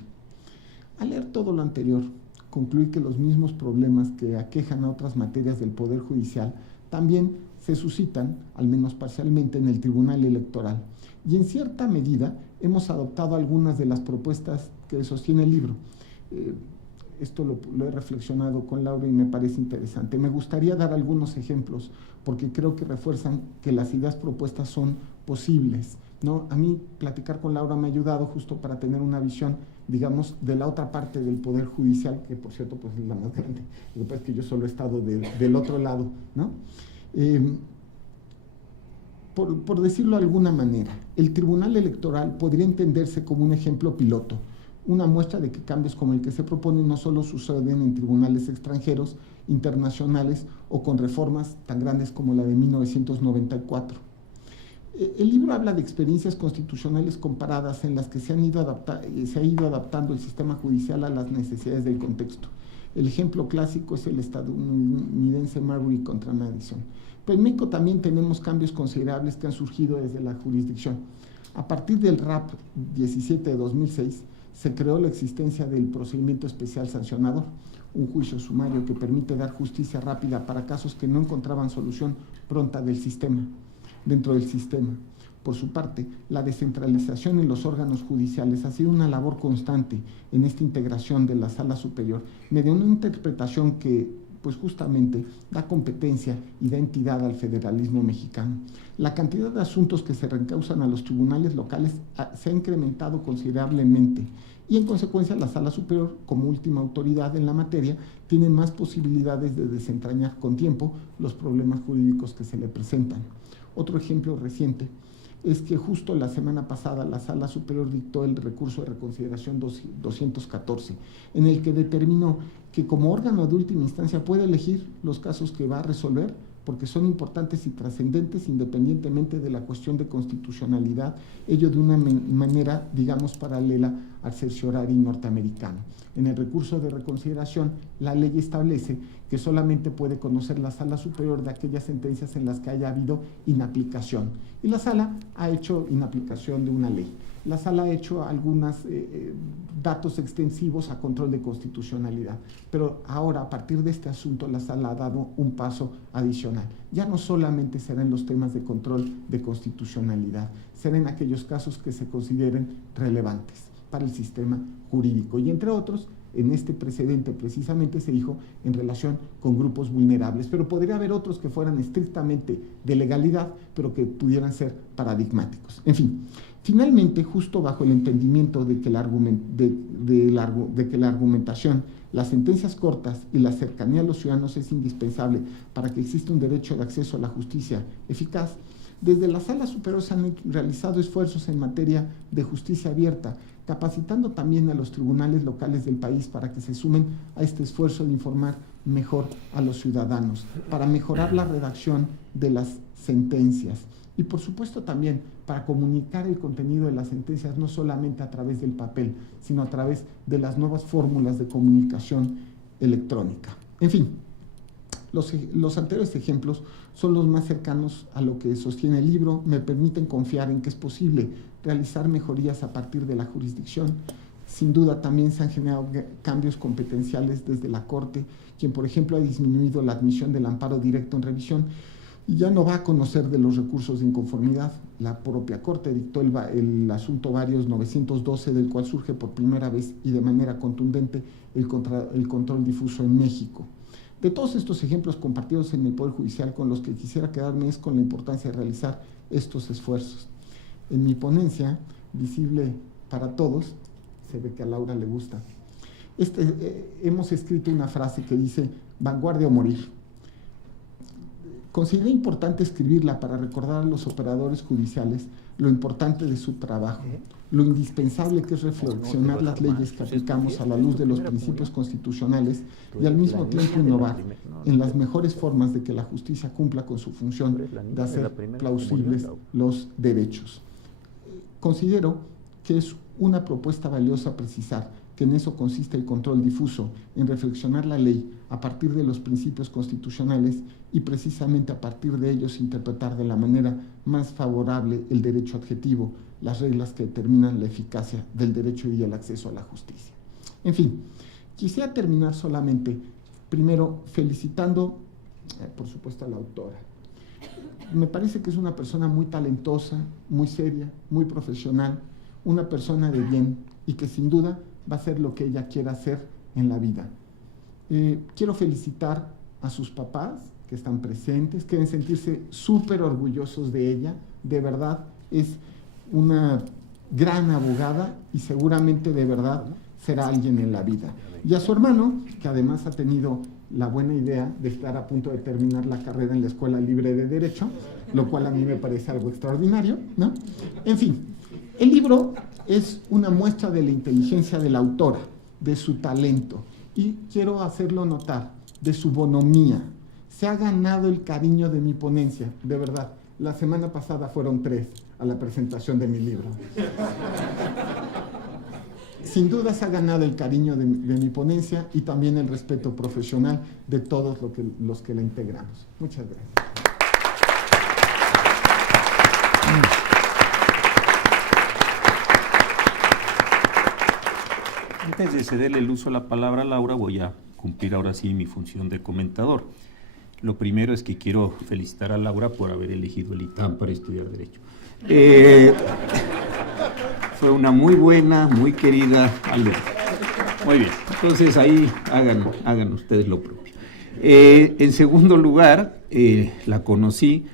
Al leer todo lo anterior, concluí que los mismos problemas que aquejan a otras materias del Poder Judicial también se suscitan, al menos parcialmente, en el Tribunal Electoral. Y en cierta medida hemos adoptado algunas de las propuestas que sostiene el libro. Esto lo he reflexionado con Laura y me parece interesante. Me gustaría dar algunos ejemplos porque creo que refuerzan que las ideas propuestas son posibles, ¿no? A mí platicar con Laura me ha ayudado justo para tener una visión, digamos, de la otra parte del Poder Judicial, que por cierto pues es la más grande. Lo que pasa es que yo solo he estado del otro lado, ¿no? Por decirlo de alguna manera, el Tribunal Electoral podría entenderse como un ejemplo piloto, una muestra de que cambios como el que se propone no solo suceden en tribunales extranjeros, internacionales o con reformas tan grandes como la de 1994. El libro habla de experiencias constitucionales comparadas en las que se ha ido adaptando el sistema judicial a las necesidades del contexto. El ejemplo clásico es el estadounidense Marbury contra Madison. Pero en México también tenemos cambios considerables que han surgido desde la jurisdicción. A partir del RAP 17 de 2006, se creó la existencia del procedimiento especial sancionador, un juicio sumario que permite dar justicia rápida para casos que no encontraban solución pronta dentro del sistema. Por su parte, la descentralización en los órganos judiciales ha sido una labor constante en esta integración de la Sala Superior, mediante una interpretación que pues justamente da competencia y da entidad al federalismo mexicano. La cantidad de asuntos que se reencausan a los tribunales locales se ha incrementado considerablemente y en consecuencia la Sala Superior, como última autoridad en la materia, tiene más posibilidades de desentrañar con tiempo los problemas jurídicos que se le presentan. Otro ejemplo reciente es que justo la semana pasada la Sala Superior dictó el recurso de reconsideración 214, en el que determinó que como órgano de última instancia puede elegir los casos que va a resolver porque son importantes y trascendentes independientemente de la cuestión de constitucionalidad, ello de una manera, digamos, paralela al certiorari norteamericano. En el recurso de reconsideración, la ley establece que solamente puede conocer la Sala Superior de aquellas sentencias en las que haya habido inaplicación. Y la Sala ha hecho inaplicación de una ley. La Sala ha hecho algunos datos extensivos a control de constitucionalidad, pero ahora, a partir de este asunto, la Sala ha dado un paso adicional. Ya no solamente será en los temas de control de constitucionalidad, será en aquellos casos que se consideren relevantes para el sistema jurídico. Y entre otros, en este precedente precisamente se dijo en relación con grupos vulnerables, pero podría haber otros que fueran estrictamente de legalidad, pero que pudieran ser paradigmáticos. En fin, finalmente, justo bajo el entendimiento de que la argumentación, las sentencias cortas y la cercanía a los ciudadanos es indispensable para que exista un derecho de acceso a la justicia eficaz, desde la Sala Superior se han realizado esfuerzos en materia de justicia abierta, capacitando también a los tribunales locales del país para que se sumen a este esfuerzo de informar mejor a los ciudadanos, para mejorar la redacción de las sentencias y por supuesto también para comunicar el contenido de las sentencias no solamente a través del papel, sino a través de las nuevas fórmulas de comunicación electrónica. En fin, los anteriores ejemplos son los más cercanos a lo que sostiene el libro, me permiten confiar en que es posible realizar mejorías a partir de la jurisdicción, Sin duda también se han generado cambios competenciales desde la Corte, quien por ejemplo ha disminuido la admisión del amparo directo en revisión y ya no va a conocer de los recursos de inconformidad. La propia Corte dictó el asunto varios 912, del cual surge por primera vez y de manera contundente el control difuso en México. De todos estos ejemplos compartidos en el Poder Judicial, con los que quisiera quedarme es con la importancia de realizar estos esfuerzos. En mi ponencia, visible para todos, se ve que a Laura le gusta, hemos escrito una frase que dice: vanguardia o morir. Consideré importante escribirla para recordar a los operadores judiciales lo importante de su trabajo, lo indispensable que es reflexionar las leyes que aplicamos a la luz de los principios constitucionales y al mismo tiempo innovar en las mejores formas de que la justicia cumpla con su función de hacer plausibles los derechos. Considero que es una propuesta valiosa precisar que en eso consiste el control difuso, en reflexionar la ley a partir de los principios constitucionales y precisamente a partir de ellos interpretar de la manera más favorable el derecho adjetivo, las reglas que determinan la eficacia del derecho y el acceso a la justicia. En fin, quisiera terminar solamente, primero, felicitando, por supuesto, a la autora. Me parece que es una persona muy talentosa, muy seria, muy profesional, una persona de bien y que sin duda va a hacer lo que ella quiera hacer en la vida. Quiero felicitar a sus papás que están presentes, que deben sentirse súper orgullosos de ella. De verdad, es una gran abogada y seguramente de verdad será alguien en la vida. Y a su hermano, que además ha tenido la buena idea de estar a punto de terminar la carrera en la Escuela Libre de Derecho, lo cual a mí me parece algo extraordinario, ¿no? En fin, el libro es una muestra de la inteligencia de la autora, de su talento, y quiero hacerlo notar, de su bonomía. Se ha ganado el cariño de mi ponencia, de verdad. La semana pasada fueron 3 a la presentación de mi libro. Sin duda se ha ganado el cariño de mi ponencia y también el respeto profesional de todos los que la integramos. Muchas gracias. Antes de cederle el uso a la palabra a Laura, voy a cumplir ahora sí mi función de comentador. Lo primero es que quiero felicitar a Laura por haber elegido el ITAM para estudiar Derecho. Fue una muy buena, muy querida alumna. Muy bien, entonces ahí hagan ustedes lo propio. En segundo lugar, la conocí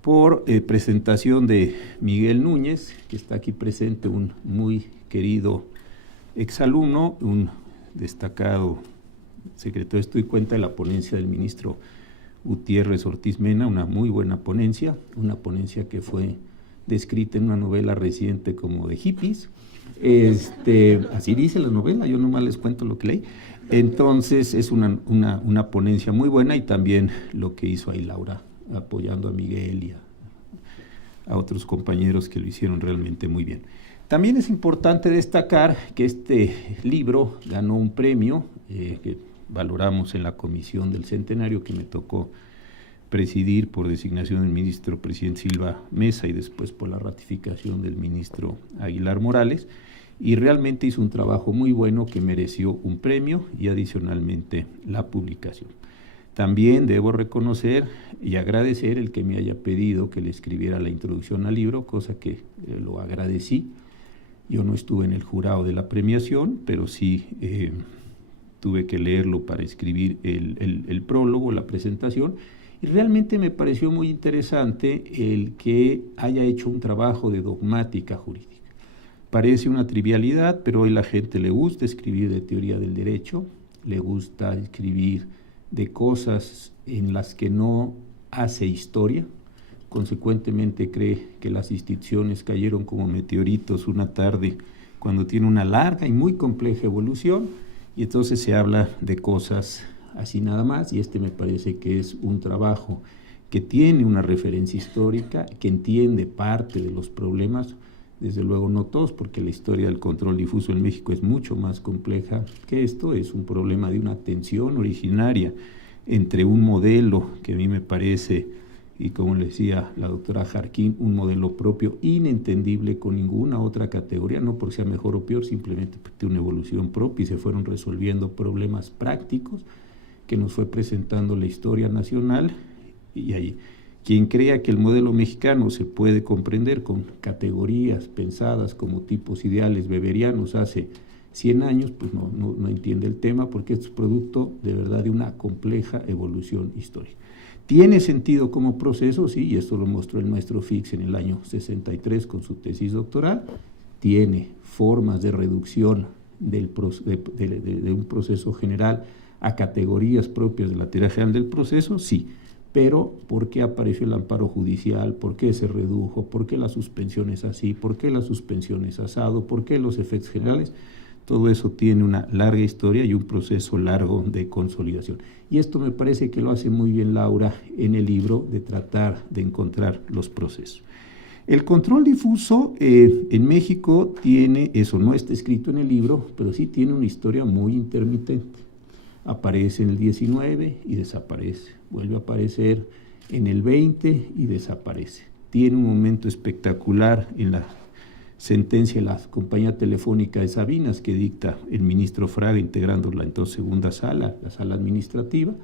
por presentación de Miguel Núñez, que está aquí presente, un muy querido exalumno, un destacado secretario de Estudio y Cuenta de la ponencia del ministro Gutiérrez Ortiz Mena, una muy buena ponencia, una ponencia que fue descrita en una novela reciente como de hippies. Así dice la novela, yo nomás les cuento lo que leí. Entonces es una ponencia muy buena, y también lo que hizo ahí Laura, apoyando a Miguel y a otros compañeros que lo hicieron realmente muy bien. También es importante destacar que este libro ganó un premio que valoramos en la comisión del centenario, que me tocó presidir por designación del ministro presidente Silva Mesa y después por la ratificación del ministro Aguilar Morales, y realmente hizo un trabajo muy bueno que mereció un premio y adicionalmente la publicación. También debo reconocer y agradecer el que me haya pedido que le escribiera la introducción al libro, cosa que lo agradecí. Yo no estuve en el jurado de la premiación, pero sí tuve que leerlo para escribir el prólogo, la presentación, y realmente me pareció muy interesante el que haya hecho un trabajo de dogmática jurídica. Parece una trivialidad, pero hoy la gente le gusta escribir de teoría del derecho, le gusta escribir de cosas en las que no hace historia, consecuentemente cree que las instituciones cayeron como meteoritos una tarde cuando tiene una larga y muy compleja evolución, y entonces se habla de cosas así nada más, y me parece que es un trabajo que tiene una referencia histórica, que entiende parte de los problemas, desde luego no todos, porque la historia del control difuso en México es mucho más compleja que esto. Es un problema de una tensión originaria entre un modelo que a mí me parece y como le decía la doctora Jarquín, un modelo propio inentendible con ninguna otra categoría, no porque sea mejor o peor, simplemente porque tiene una evolución propia y se fueron resolviendo problemas prácticos que nos fue presentando la historia nacional. Y ahí, quien crea que el modelo mexicano se puede comprender con categorías pensadas como tipos ideales weberianos hace 100 años, pues no entiende el tema, porque esto es producto de verdad de una compleja evolución histórica. ¿Tiene sentido como proceso? Sí, y esto lo mostró el maestro Fix en el año 63 con su tesis doctoral. Tiene formas de reducción de un proceso general a categorías propias de la teoría general del proceso, sí. Pero ¿por qué apareció el amparo judicial? ¿Por qué se redujo? ¿Por qué la suspensión es así? ¿Por qué la suspensión es asado? ¿Por qué los efectos generales? Todo eso tiene una larga historia y un proceso largo de consolidación. Y esto me parece que lo hace muy bien Laura en el libro de tratar de encontrar los procesos. El control difuso en México tiene, eso no está escrito en el libro, pero sí tiene una historia muy intermitente. Aparece en el 19 y desaparece, vuelve a aparecer en el 20 y desaparece. Tiene un momento espectacular en la sentencia de la compañía telefónica de Sabinas que dicta el ministro Fraga, integrando la entonces segunda sala, la sala administrativa.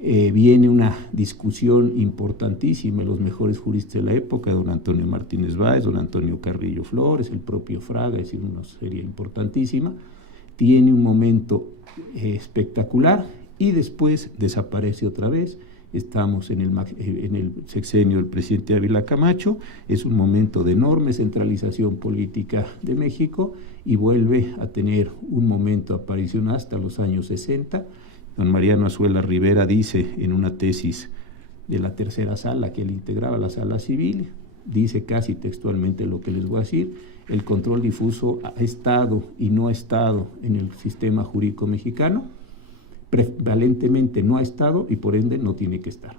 Viene una discusión importantísima de los mejores juristas de la época, don Antonio Martínez Báez, don Antonio Carrillo Flores, el propio Fraga, es decir, una serie importantísima. Tiene un momento espectacular y después desaparece otra vez. Estamos en el sexenio del presidente Ávila Camacho, es un momento de enorme centralización política de México y vuelve a tener un momento de aparición hasta los años 60. Don Mariano Azuela Rivera dice en una tesis de la tercera sala que él integraba la sala civil, dice casi textualmente lo que les voy a decir: el control difuso ha estado y no ha estado en el sistema jurídico mexicano, prevalentemente no ha estado y por ende no tiene que estar.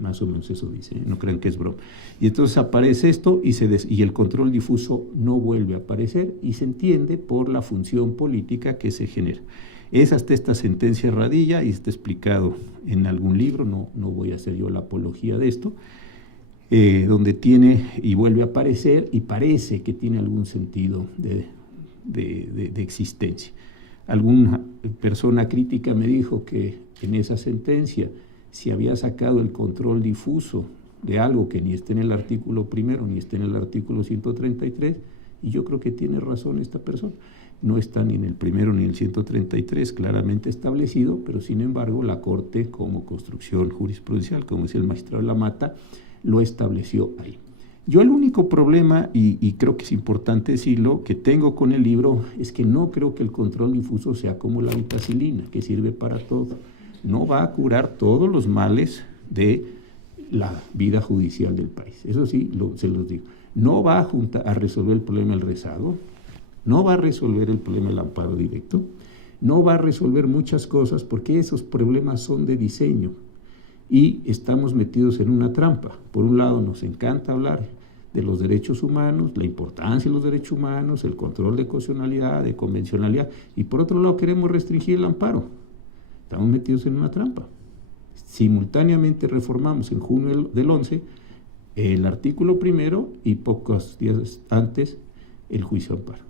Más o menos eso dice, no crean que es broma. Y entonces aparece esto y el control difuso no vuelve a aparecer y se entiende por la función política que se genera. Es hasta esta sentencia Radilla y está explicado en algún libro, no voy a hacer yo la apología de esto, donde tiene y vuelve a aparecer y parece que tiene algún sentido de existencia. Alguna persona crítica me dijo que en esa sentencia se había sacado el control difuso de algo que ni está en el artículo primero ni está en el artículo 133, y yo creo que tiene razón esta persona. No está ni en el primero ni en el 133 claramente establecido, pero sin embargo la Corte, como construcción jurisprudencial, como dice el magistrado Lamata, lo estableció ahí. Yo el único problema, y creo que es importante decirlo, que tengo con el libro, es que no creo que el control difuso sea como la vitacilina, que sirve para todo. No va a curar todos los males de la vida judicial del país. Eso sí, se los digo. No va a resolver el problema del rezado, no va a resolver el problema del amparo directo, no va a resolver muchas cosas porque esos problemas son de diseño. Y estamos metidos en una trampa. Por un lado, nos encanta hablar de los derechos humanos, la importancia de los derechos humanos, el control de constitucionalidad, de convencionalidad, y por otro lado queremos restringir el amparo. Estamos metidos en una trampa. Simultáneamente reformamos en junio del 11 el artículo primero y pocos días antes el juicio de amparo.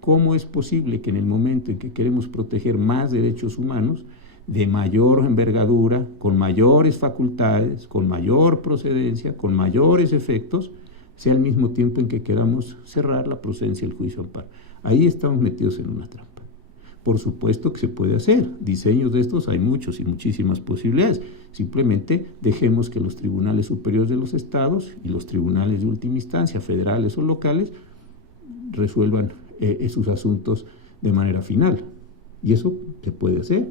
¿Cómo es posible que en el momento en que queremos proteger más derechos humanos, de mayor envergadura, con mayores facultades, con mayor procedencia, con mayores efectos, sea al mismo tiempo en que queramos cerrar la procedencia del juicio de amparo? Ahí estamos metidos en una trampa. Por supuesto que se puede hacer, diseños de estos hay muchos y muchísimas posibilidades, simplemente dejemos que los tribunales superiores de los estados y los tribunales de última instancia, federales o locales, resuelvan sus asuntos de manera final, y eso se puede hacer.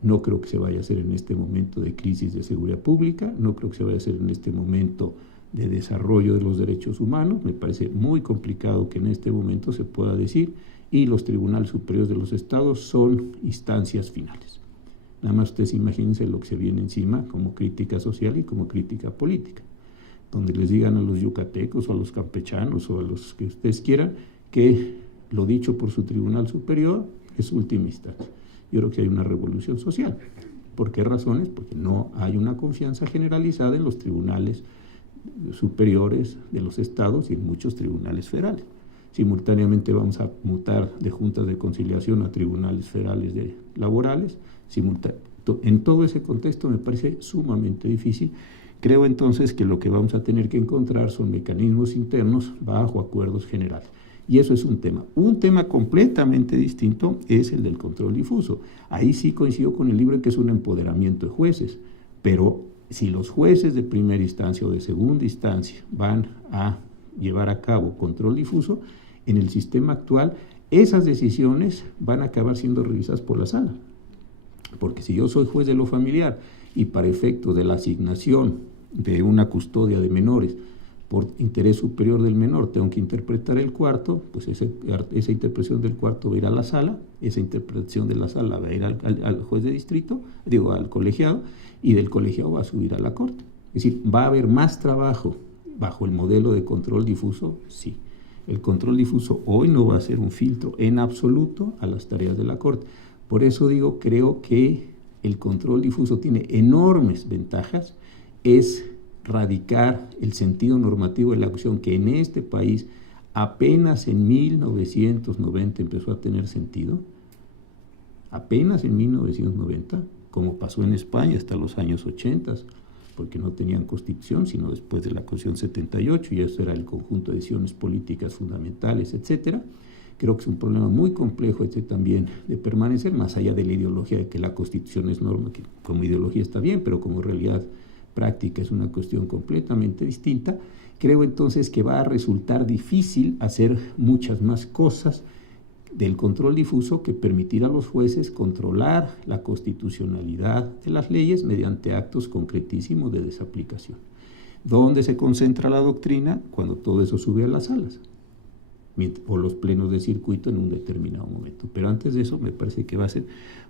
No creo que se vaya a hacer en este momento de crisis de seguridad pública, no creo que se vaya a hacer en este momento de desarrollo de los derechos humanos, me parece muy complicado que en este momento se pueda decir, y los tribunales superiores de los estados son instancias finales. Nada más ustedes imagínense lo que se viene encima como crítica social y como crítica política, donde les digan a los yucatecos o a los campechanos o a los que ustedes quieran que lo dicho por su tribunal superior es última instancia. Yo creo que hay una revolución social. ¿Por qué razones? Porque no hay una confianza generalizada en los tribunales superiores de los estados y en muchos tribunales federales. Simultáneamente vamos a mutar de juntas de conciliación a tribunales federales laborales. En todo ese contexto me parece sumamente difícil. Creo entonces que lo que vamos a tener que encontrar son mecanismos internos bajo acuerdos generales. Y eso es un tema. Un tema completamente distinto es el del control difuso. Ahí sí coincido con el libro en que es un empoderamiento de jueces, pero si los jueces de primera instancia o de segunda instancia van a llevar a cabo control difuso, en el sistema actual esas decisiones van a acabar siendo revisadas por la sala. Porque si yo soy juez de lo familiar y para efectos de la asignación de una custodia de menores por interés superior del menor tengo que interpretar el cuarto, pues esa interpretación del cuarto va a ir a la sala, esa interpretación de la sala va a ir al juez de distrito, al colegiado, y del colegiado va a subir a la corte. Es decir, ¿va a haber más trabajo bajo el modelo de control difuso? Sí. El control difuso hoy no va a ser un filtro en absoluto a las tareas de la corte. Por eso digo, creo que el control difuso tiene enormes ventajas, es radicar el sentido normativo de la acción que en este país apenas en 1990 empezó a tener sentido, apenas en 1990, como pasó en España hasta los años 80, porque no tenían constitución, sino después de la Constitución 78, y eso era el conjunto de decisiones políticas fundamentales, etcétera. Creo que es un problema muy complejo también de permanecer, más allá de la ideología de que la Constitución es norma, que como ideología está bien, pero como realidad práctica es una cuestión completamente distinta. Creo entonces que va a resultar difícil hacer muchas más cosas del control difuso que permitir a los jueces controlar la constitucionalidad de las leyes mediante actos concretísimos de desaplicación. ¿Dónde se concentra la doctrina? Cuando todo eso sube a las salas o los plenos de circuito en un determinado momento. Pero antes de eso me parece que va a ser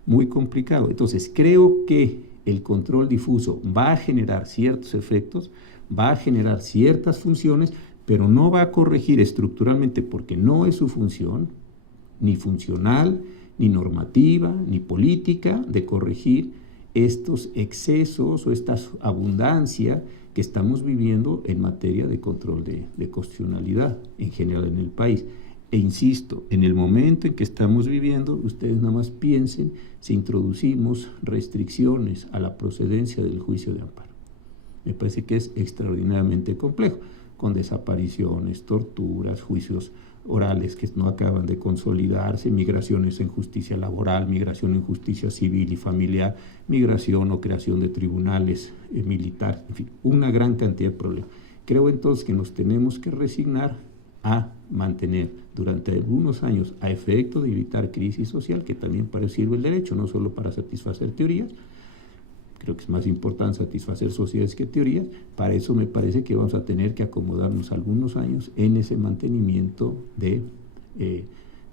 muy complicado. Entonces creo que el control difuso va a generar ciertos efectos, va a generar ciertas funciones, pero no va a corregir estructuralmente porque no es su función, ni funcional, ni normativa, ni política, de corregir estos excesos o esta abundancia que estamos viviendo en materia de control de constitucionalidad en general en el país. E insisto, en el momento en que estamos viviendo, ustedes nada más piensen si introducimos restricciones a la procedencia del juicio de amparo. Me parece que es extraordinariamente complejo, con desapariciones, torturas, juicios orales que no acaban de consolidarse, migraciones en justicia laboral, migración en justicia civil y familiar, migración o creación de tribunales militares, en fin, una gran cantidad de problemas. Creo entonces que nos tenemos que resignar a mantener durante algunos años, a efecto de evitar crisis social, que también para eso sirve el derecho, no solo para satisfacer teorías. Creo que es más importante satisfacer sociedades que teorías. Para eso me parece que vamos a tener que acomodarnos algunos años en ese mantenimiento de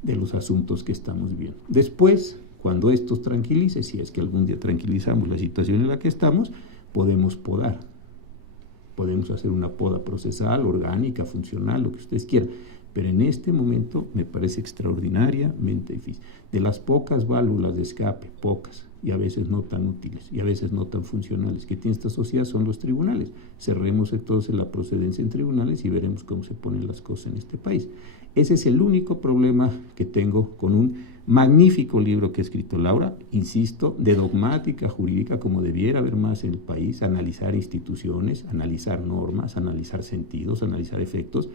los asuntos que estamos viviendo. Después, cuando esto tranquilice, si es que algún día tranquilizamos la situación en la que estamos, podemos podar. Podemos hacer una poda procesal, orgánica, funcional, lo que ustedes quieran. Pero en este momento me parece extraordinariamente difícil. De las pocas válvulas de escape, pocas, y a veces no tan útiles, y a veces no tan funcionales, que tiene esta sociedad son los tribunales. Cerremos entonces la procedencia en tribunales y veremos cómo se ponen las cosas en este país. Ese es el único problema que tengo con un magnífico libro que ha escrito Laura, insisto, de dogmática jurídica, como debiera haber más en el país, analizar instituciones, analizar normas, analizar sentidos, analizar efectos,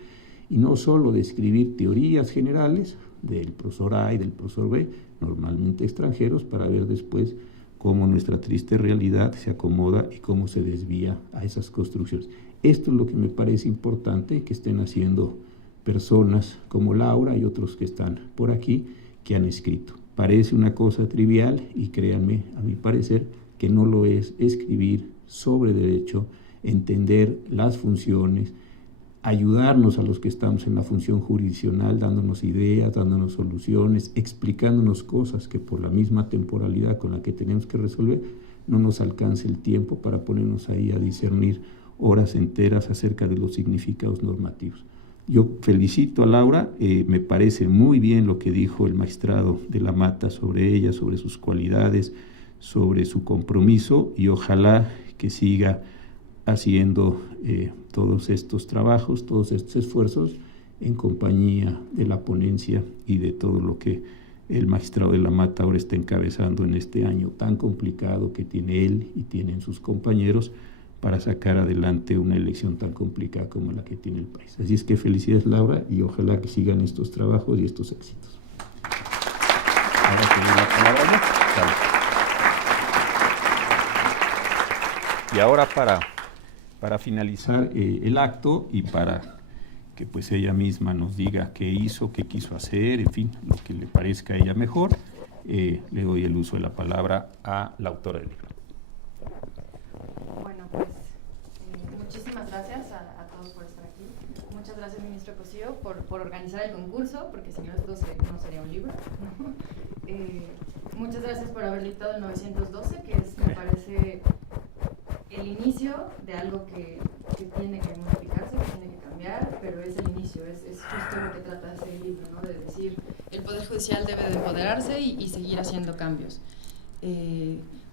y no solo describir teorías generales del profesor A y del profesor B, normalmente extranjeros, para ver después cómo nuestra triste realidad se acomoda y cómo se desvía a esas construcciones. Esto es lo que me parece importante que estén haciendo personas como Laura y otros que están por aquí, que han escrito. Parece una cosa trivial y créanme, a mi parecer, que no lo es escribir sobre derecho, entender las funciones, ayudarnos a los que estamos en la función jurisdiccional, dándonos ideas, dándonos soluciones, explicándonos cosas que por la misma temporalidad con la que tenemos que resolver, no nos alcance el tiempo para ponernos ahí a discernir horas enteras acerca de los significados normativos. Yo felicito a Laura, me parece muy bien lo que dijo el magistrado de la Mata sobre ella, sobre sus cualidades, sobre su compromiso y ojalá que siga haciendo todos estos trabajos, todos estos esfuerzos en compañía de la ponencia y de todo lo que el magistrado de la Mata ahora está encabezando en este año tan complicado que tiene él y tienen sus compañeros para sacar adelante una elección tan complicada como la que tiene el país. Así es que felicidades, Laura, y ojalá que sigan estos trabajos y estos éxitos. Ahora tiene la palabra, ¿no? Dale. Y ahora para finalizar El acto y para que pues ella misma nos diga qué hizo, qué quiso hacer, en fin, lo que le parezca a ella mejor, le doy el uso de la palabra a la autora del libro. Bueno, pues muchísimas gracias a todos por estar aquí. Muchas gracias, ministro Cosío, por organizar el concurso, porque si no esto no sería un libro, ¿no? Muchas gracias por haber dictado el 912, que es, me parece, el inicio de algo que tiene que modificarse, que tiene que cambiar, pero es el inicio, es justo lo que trata de hacer el libro, ¿no? De decir, el Poder Judicial debe de empoderarse y seguir haciendo cambios.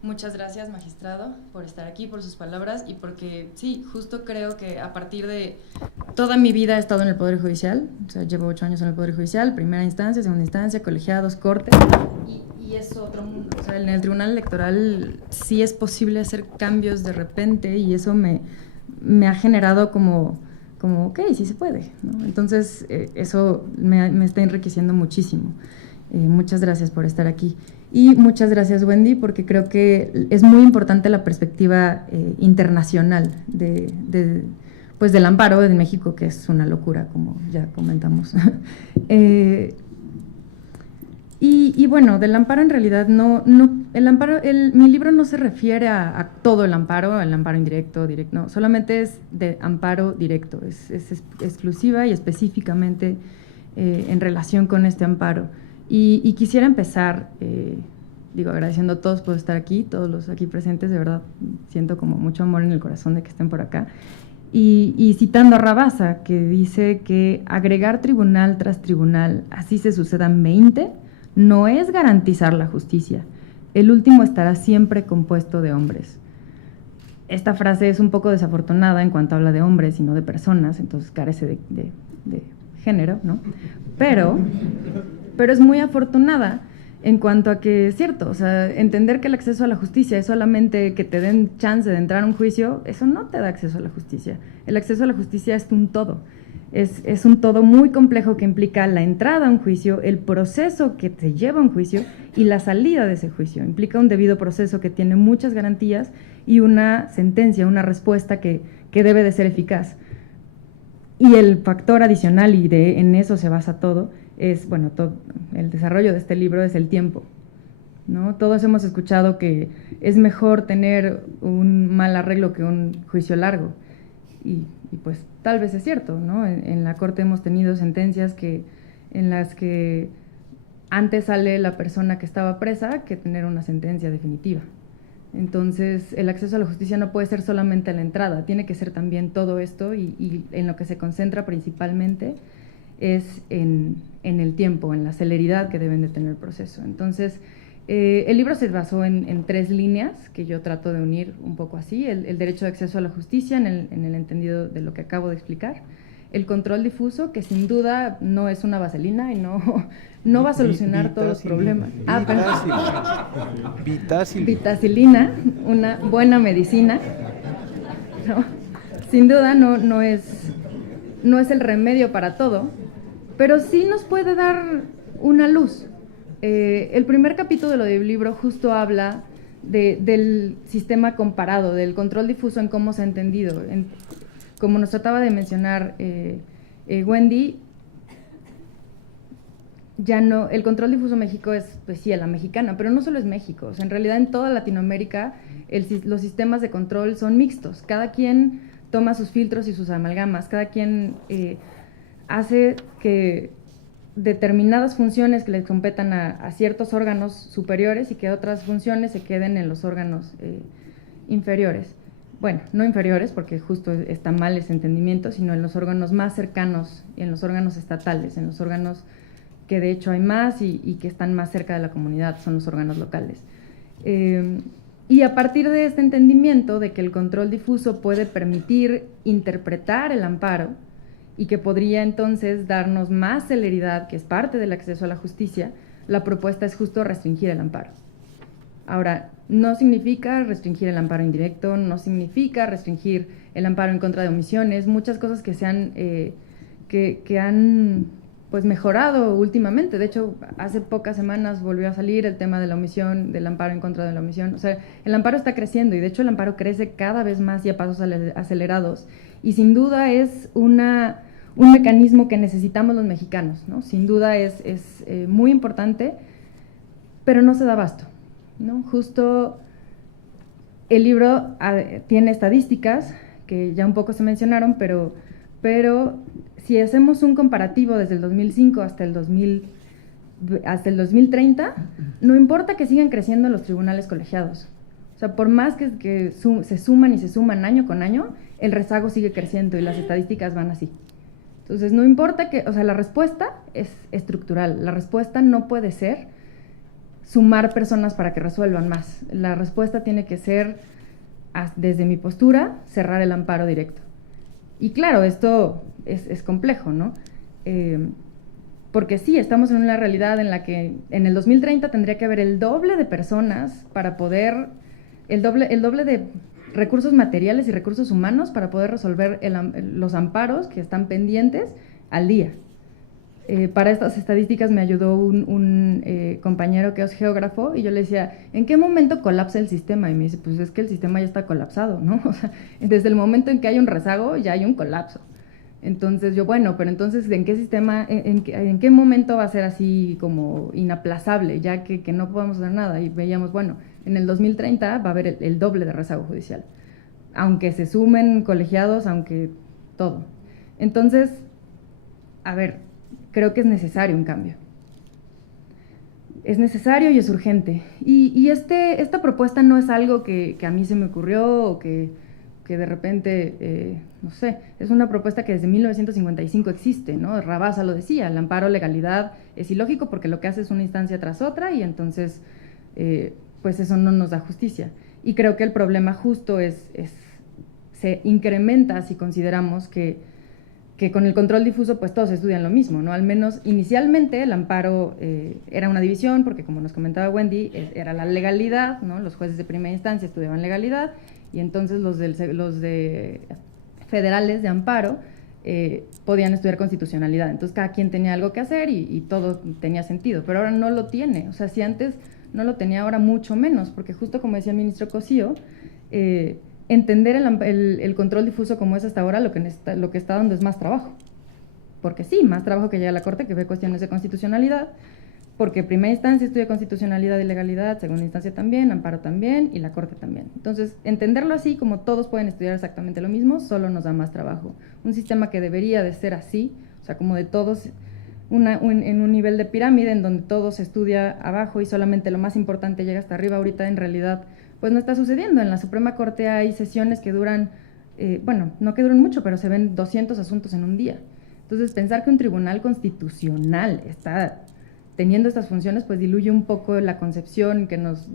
Muchas gracias, magistrado, por estar aquí, por sus palabras y porque, sí, justo creo que a partir de toda mi vida he estado en el Poder Judicial, o sea, llevo 8 años en el Poder Judicial, primera instancia, segunda instancia, colegiados, corte, y es otro mundo. O sea, en el Tribunal Electoral sí es posible hacer cambios de repente y eso me ha generado como ok, sí se puede, ¿no? Entonces, eso me está enriqueciendo muchísimo. Muchas gracias por estar aquí. Y muchas gracias, Wendy, porque creo que es muy importante la perspectiva internacional pues del amparo en México, que es una locura, como ya comentamos. Y bueno, del amparo en realidad mi libro no se refiere a todo el amparo indirecto, no, solamente es de amparo directo, es exclusiva y específicamente en relación con este amparo. Y quisiera empezar, agradeciendo a todos por estar aquí, todos los aquí presentes, de verdad siento como mucho amor en el corazón de que estén por acá, y citando a Rabasa, que dice que agregar tribunal tras tribunal, así se sucedan 20, no es garantizar la justicia. El último estará siempre compuesto de hombres. Esta frase es un poco desafortunada en cuanto habla de hombres y no de personas, entonces carece de género, ¿no? Pero es muy afortunada en cuanto a que es cierto, o sea, entender que el acceso a la justicia es solamente que te den chance de entrar a un juicio, eso no te da acceso a la justicia. El acceso a la justicia es un todo. Es un todo muy complejo que implica la entrada a un juicio, el proceso que te lleva a un juicio y la salida de ese juicio. Implica un debido proceso que tiene muchas garantías y una sentencia, una respuesta que debe de ser eficaz. Y el factor adicional, y en eso se basa todo, es, bueno, el desarrollo de este libro es el tiempo, ¿no? Todos hemos escuchado que es mejor tener un mal arreglo que un juicio largo. Y pues tal vez es cierto, ¿no? En la Corte hemos tenido sentencias en las que antes sale la persona que estaba presa que tener una sentencia definitiva. Entonces, el acceso a la justicia no puede ser solamente a la entrada, tiene que ser también todo esto y en lo que se concentra principalmente es en el tiempo, en la celeridad que deben de tener el proceso. Entonces, el libro se basó en 3 líneas que yo trato de unir un poco así: el derecho de acceso a la justicia en el entendido de lo que acabo de explicar, el control difuso, que sin duda no es una vaselina y no va a solucionar todos los problemas. Vitacilina, una buena medicina, ¿no? Sin duda no es el remedio para todo, pero sí nos puede dar una luz. El primer capítulo del libro justo habla del sistema comparado, del control difuso en cómo se ha entendido. Como nos trataba de mencionar Wendy, ya no, el control difuso en México es, pues sí, a la mexicana, pero no solo es México, o sea, en realidad en toda Latinoamérica los sistemas de control son mixtos, cada quien toma sus filtros y sus amalgamas, cada quien hace que determinadas funciones que le competan a ciertos órganos superiores y que otras funciones se queden en los órganos inferiores. Bueno, no inferiores, porque justo está mal ese entendimiento, sino en los órganos más cercanos, en los órganos estatales, en los órganos que de hecho hay más y que están más cerca de la comunidad, son los órganos locales. Y a partir de este entendimiento de que el control difuso puede permitir interpretar el amparo y que podría entonces darnos más celeridad, que es parte del acceso a la justicia, la propuesta es justo restringir el amparo. Ahora, no significa restringir el amparo indirecto, no significa restringir el amparo en contra de omisiones, muchas cosas que que han pues mejorado últimamente. De hecho, hace pocas semanas volvió a salir el tema de la omisión, del amparo en contra de la omisión. O sea, el amparo está creciendo y de hecho el amparo crece cada vez más y a pasos acelerados. Y sin duda es un mecanismo que necesitamos los mexicanos, ¿no? Sin duda es muy importante, pero no se da abasto, ¿no? Justo el libro tiene estadísticas que ya un poco se mencionaron, pero si hacemos un comparativo desde el 2005 hasta el 2030, no importa que sigan creciendo los tribunales colegiados. O sea, por más que se suman y se suman año con año, el rezago sigue creciendo y las estadísticas van así. Entonces, no importa o sea, la respuesta es estructural. La respuesta no puede ser sumar personas para que resuelvan más. La respuesta tiene que ser, desde mi postura, cerrar el amparo directo. Y claro, esto es complejo, ¿no? Porque sí, estamos en una realidad en la que en el 2030 tendría que haber el doble de personas para poder, el doble de recursos materiales y recursos humanos para poder resolver los amparos que están pendientes al día. Para estas estadísticas me ayudó un compañero que es geógrafo y yo le decía, ¿en qué momento colapsa el sistema? Y me dice, pues es que el sistema ya está colapsado, ¿no? O sea, desde el momento en que hay un rezago ya hay un colapso. Entonces yo, bueno, pero entonces, ¿en qué sistema, en qué momento va a ser así como inaplazable, ya que no podemos hacer nada? Y veíamos, bueno, en el 2030 va a haber el doble de rezago judicial, aunque se sumen colegiados, aunque todo. Entonces, a ver, creo que es necesario un cambio. Es necesario y es urgente. Y esta propuesta no es algo que a mí se me ocurrió o que de repente, no sé, es una propuesta que desde 1955 existe, ¿no? Rabasa lo decía, el amparo legalidad es ilógico porque lo que hace es una instancia tras otra y entonces, pues eso no nos da justicia. Y creo que el problema justo se incrementa si consideramos que con el control difuso pues todos estudian lo mismo, ¿no? Al menos inicialmente el amparo era una división porque, como nos comentaba Wendy, era la legalidad, ¿no? Los jueces de primera instancia estudiaban legalidad y entonces los de federales de amparo podían estudiar constitucionalidad. Entonces cada quien tenía algo que hacer y todo tenía sentido, pero ahora no lo tiene. O sea, si antes no lo tenía, ahora mucho menos, porque justo como decía el ministro Cosío, entender el control difuso como es hasta ahora lo que está dando es más trabajo. Porque sí, más trabajo que llega a la Corte, que ve cuestiones de constitucionalidad, porque primera instancia estudia constitucionalidad y legalidad, segunda instancia también, amparo también y la Corte también. Entonces, entenderlo así, como todos pueden estudiar exactamente lo mismo, solo nos da más trabajo. Un sistema que debería de ser así, o sea, como de todos, en un nivel de pirámide en donde todo se estudia abajo y solamente lo más importante llega hasta arriba, ahorita en realidad pues no está sucediendo. En la Suprema Corte hay sesiones que duran, bueno, no que duran mucho, pero se ven 200 asuntos en un día. Entonces, pensar que un tribunal constitucional está teniendo estas funciones, pues diluye un poco la concepción que nos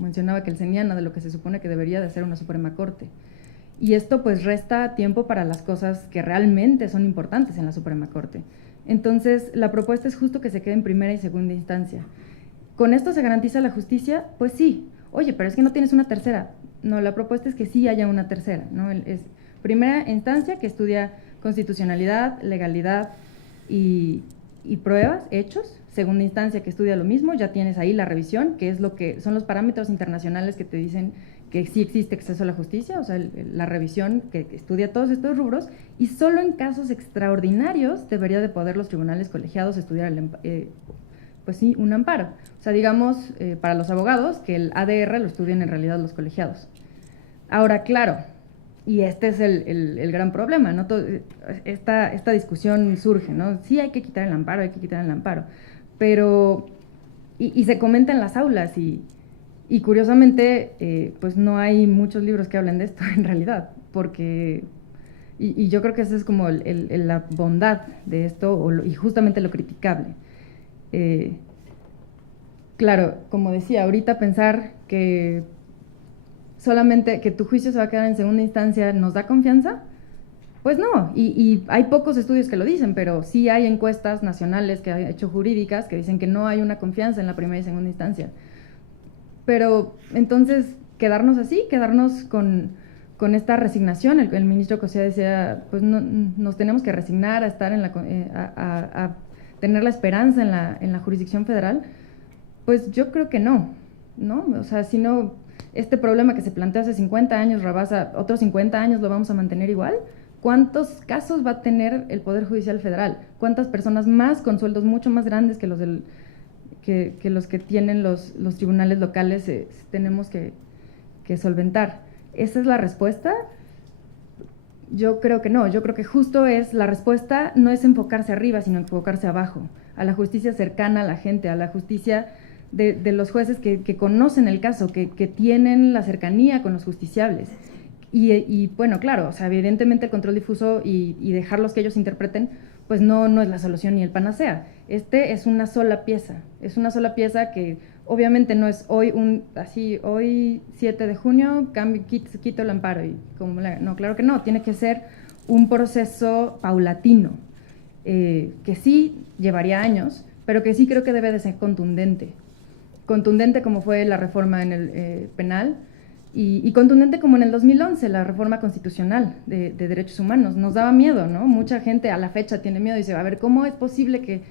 mencionaba Kelseniana de lo que se supone que debería de ser una Suprema Corte. Y esto pues resta tiempo para las cosas que realmente son importantes en la Suprema Corte. Entonces, la propuesta es justo que se quede en primera y segunda instancia. ¿Con esto se garantiza la justicia? Pues sí. Oye, pero es que no tienes una tercera. No, la propuesta es que sí haya una tercera, ¿no? Es primera instancia que estudia constitucionalidad, legalidad y pruebas, hechos. Segunda instancia que estudia lo mismo, ya tienes ahí la revisión, que es lo que son los parámetros internacionales que te dicen que sí existe acceso a la justicia, o sea, la revisión que estudia todos estos rubros, y solo en casos extraordinarios debería de poder los tribunales colegiados estudiar pues sí, un amparo. O sea, digamos, para los abogados, que el ADR lo estudien en realidad los colegiados. Ahora, claro, y este es el gran problema, ¿no? Esta discusión surge, ¿no? Sí hay que quitar el amparo, pero, y se comenta en las aulas, y curiosamente, pues no hay muchos libros que hablen de esto en realidad, porque, y yo creo que esa es como la bondad de esto, y justamente lo criticable. claro, como decía, ahorita pensar que solamente que tu juicio se va a quedar en segunda instancia nos da confianza, pues no, y hay pocos estudios que lo dicen, pero sí hay encuestas nacionales que ha hecho jurídicas que dicen que no hay una confianza en la primera y segunda instancia. Pero entonces, quedarnos así, quedarnos con esta resignación. El ministro Cosío decía, pues no, nos tenemos que resignar a estar a tener la esperanza en la jurisdicción federal. Pues yo creo que no, ¿no? O sea, si no, este problema que se planteó hace 50 años, Rabasa, otros 50 años lo vamos a mantener igual. ¿Cuántos casos va a tener el Poder Judicial Federal? ¿Cuántas personas más con sueldos mucho más grandes que los que tienen los tribunales locales tenemos que solventar? ¿Esa es la respuesta? Yo creo que no, yo creo que justo la respuesta no es enfocarse arriba, sino enfocarse abajo, a la justicia cercana a la gente, a la justicia de los jueces que conocen el caso, que tienen la cercanía con los justiciables. Y bueno, claro, o sea, evidentemente el control difuso y dejarlos que ellos interpreten, pues no es la solución ni el panacea. Es una sola pieza, que obviamente no es hoy 7 de junio, quito el amparo. No, claro que no, tiene que ser un proceso paulatino, que sí llevaría años, pero que sí creo que debe de ser contundente como fue la reforma en el penal, y contundente como en el 2011, la reforma constitucional de derechos humanos. Nos daba miedo, ¿no? Mucha gente a la fecha tiene miedo y dice, a ver, ¿cómo es posible que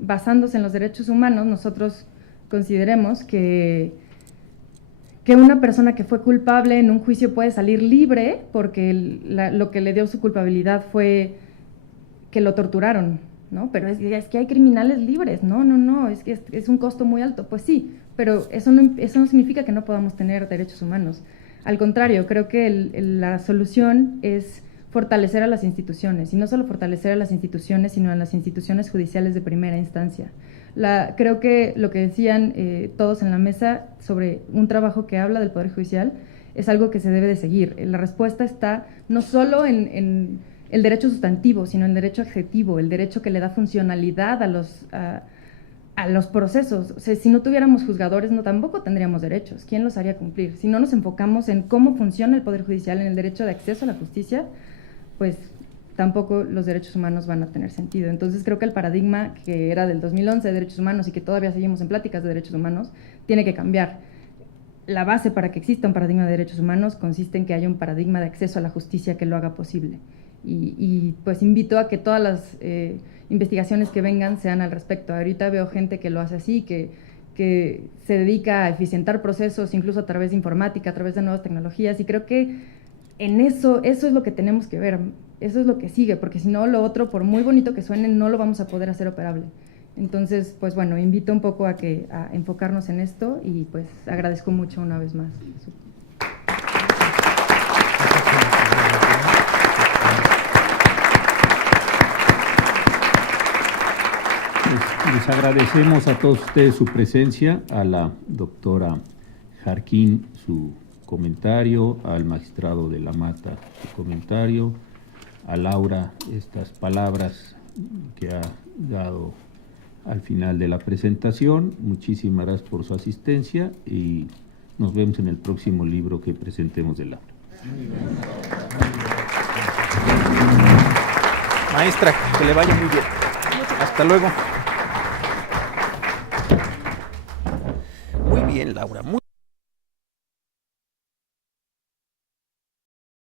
basándose en los derechos humanos nosotros consideremos que una persona que fue culpable en un juicio puede salir libre porque lo que le dio su culpabilidad fue que lo torturaron, ¿no? Pero es que hay criminales libres, no, es que es un costo muy alto. Pues sí, pero eso no significa que no podamos tener derechos humanos. Al contrario, creo que la solución es fortalecer a las instituciones, y no solo fortalecer a las instituciones, sino a las instituciones judiciales de primera instancia. Creo que lo que decían todos en la mesa sobre un trabajo que habla del Poder Judicial es algo que se debe de seguir. La respuesta está no solo en el derecho sustantivo, sino en el derecho adjetivo, el derecho que le da funcionalidad a los procesos. O sea, si no tuviéramos juzgadores, tampoco tendríamos derechos. ¿Quién los haría cumplir? Si no nos enfocamos en cómo funciona el Poder Judicial, en el derecho de acceso a la justicia, pues tampoco los derechos humanos van a tener sentido. Entonces creo que el paradigma que era del 2011 de derechos humanos y que todavía seguimos en pláticas de derechos humanos, tiene que cambiar. La base para que exista un paradigma de derechos humanos consiste en que haya un paradigma de acceso a la justicia que lo haga posible. Y pues invito a que todas las investigaciones que vengan sean al respecto. Ahorita veo gente que lo hace así, que se dedica a eficientar procesos, incluso a través de informática, a través de nuevas tecnologías, y creo que en eso es lo que tenemos que ver, eso es lo que sigue, porque si no, lo otro, por muy bonito que suene, no lo vamos a poder hacer operable. Entonces, pues bueno, invito un poco a enfocarnos en esto, y pues agradezco mucho una vez más. Les agradecemos a todos ustedes su presencia, a la doctora Jarquín su comentario, al magistrado de la Mata su comentario, a Laura estas palabras que ha dado al final de la presentación. Muchísimas gracias por su asistencia y nos vemos en el próximo libro que presentemos de Laura. Maestra, que le vaya muy bien. Hasta luego. Muy bien, Laura.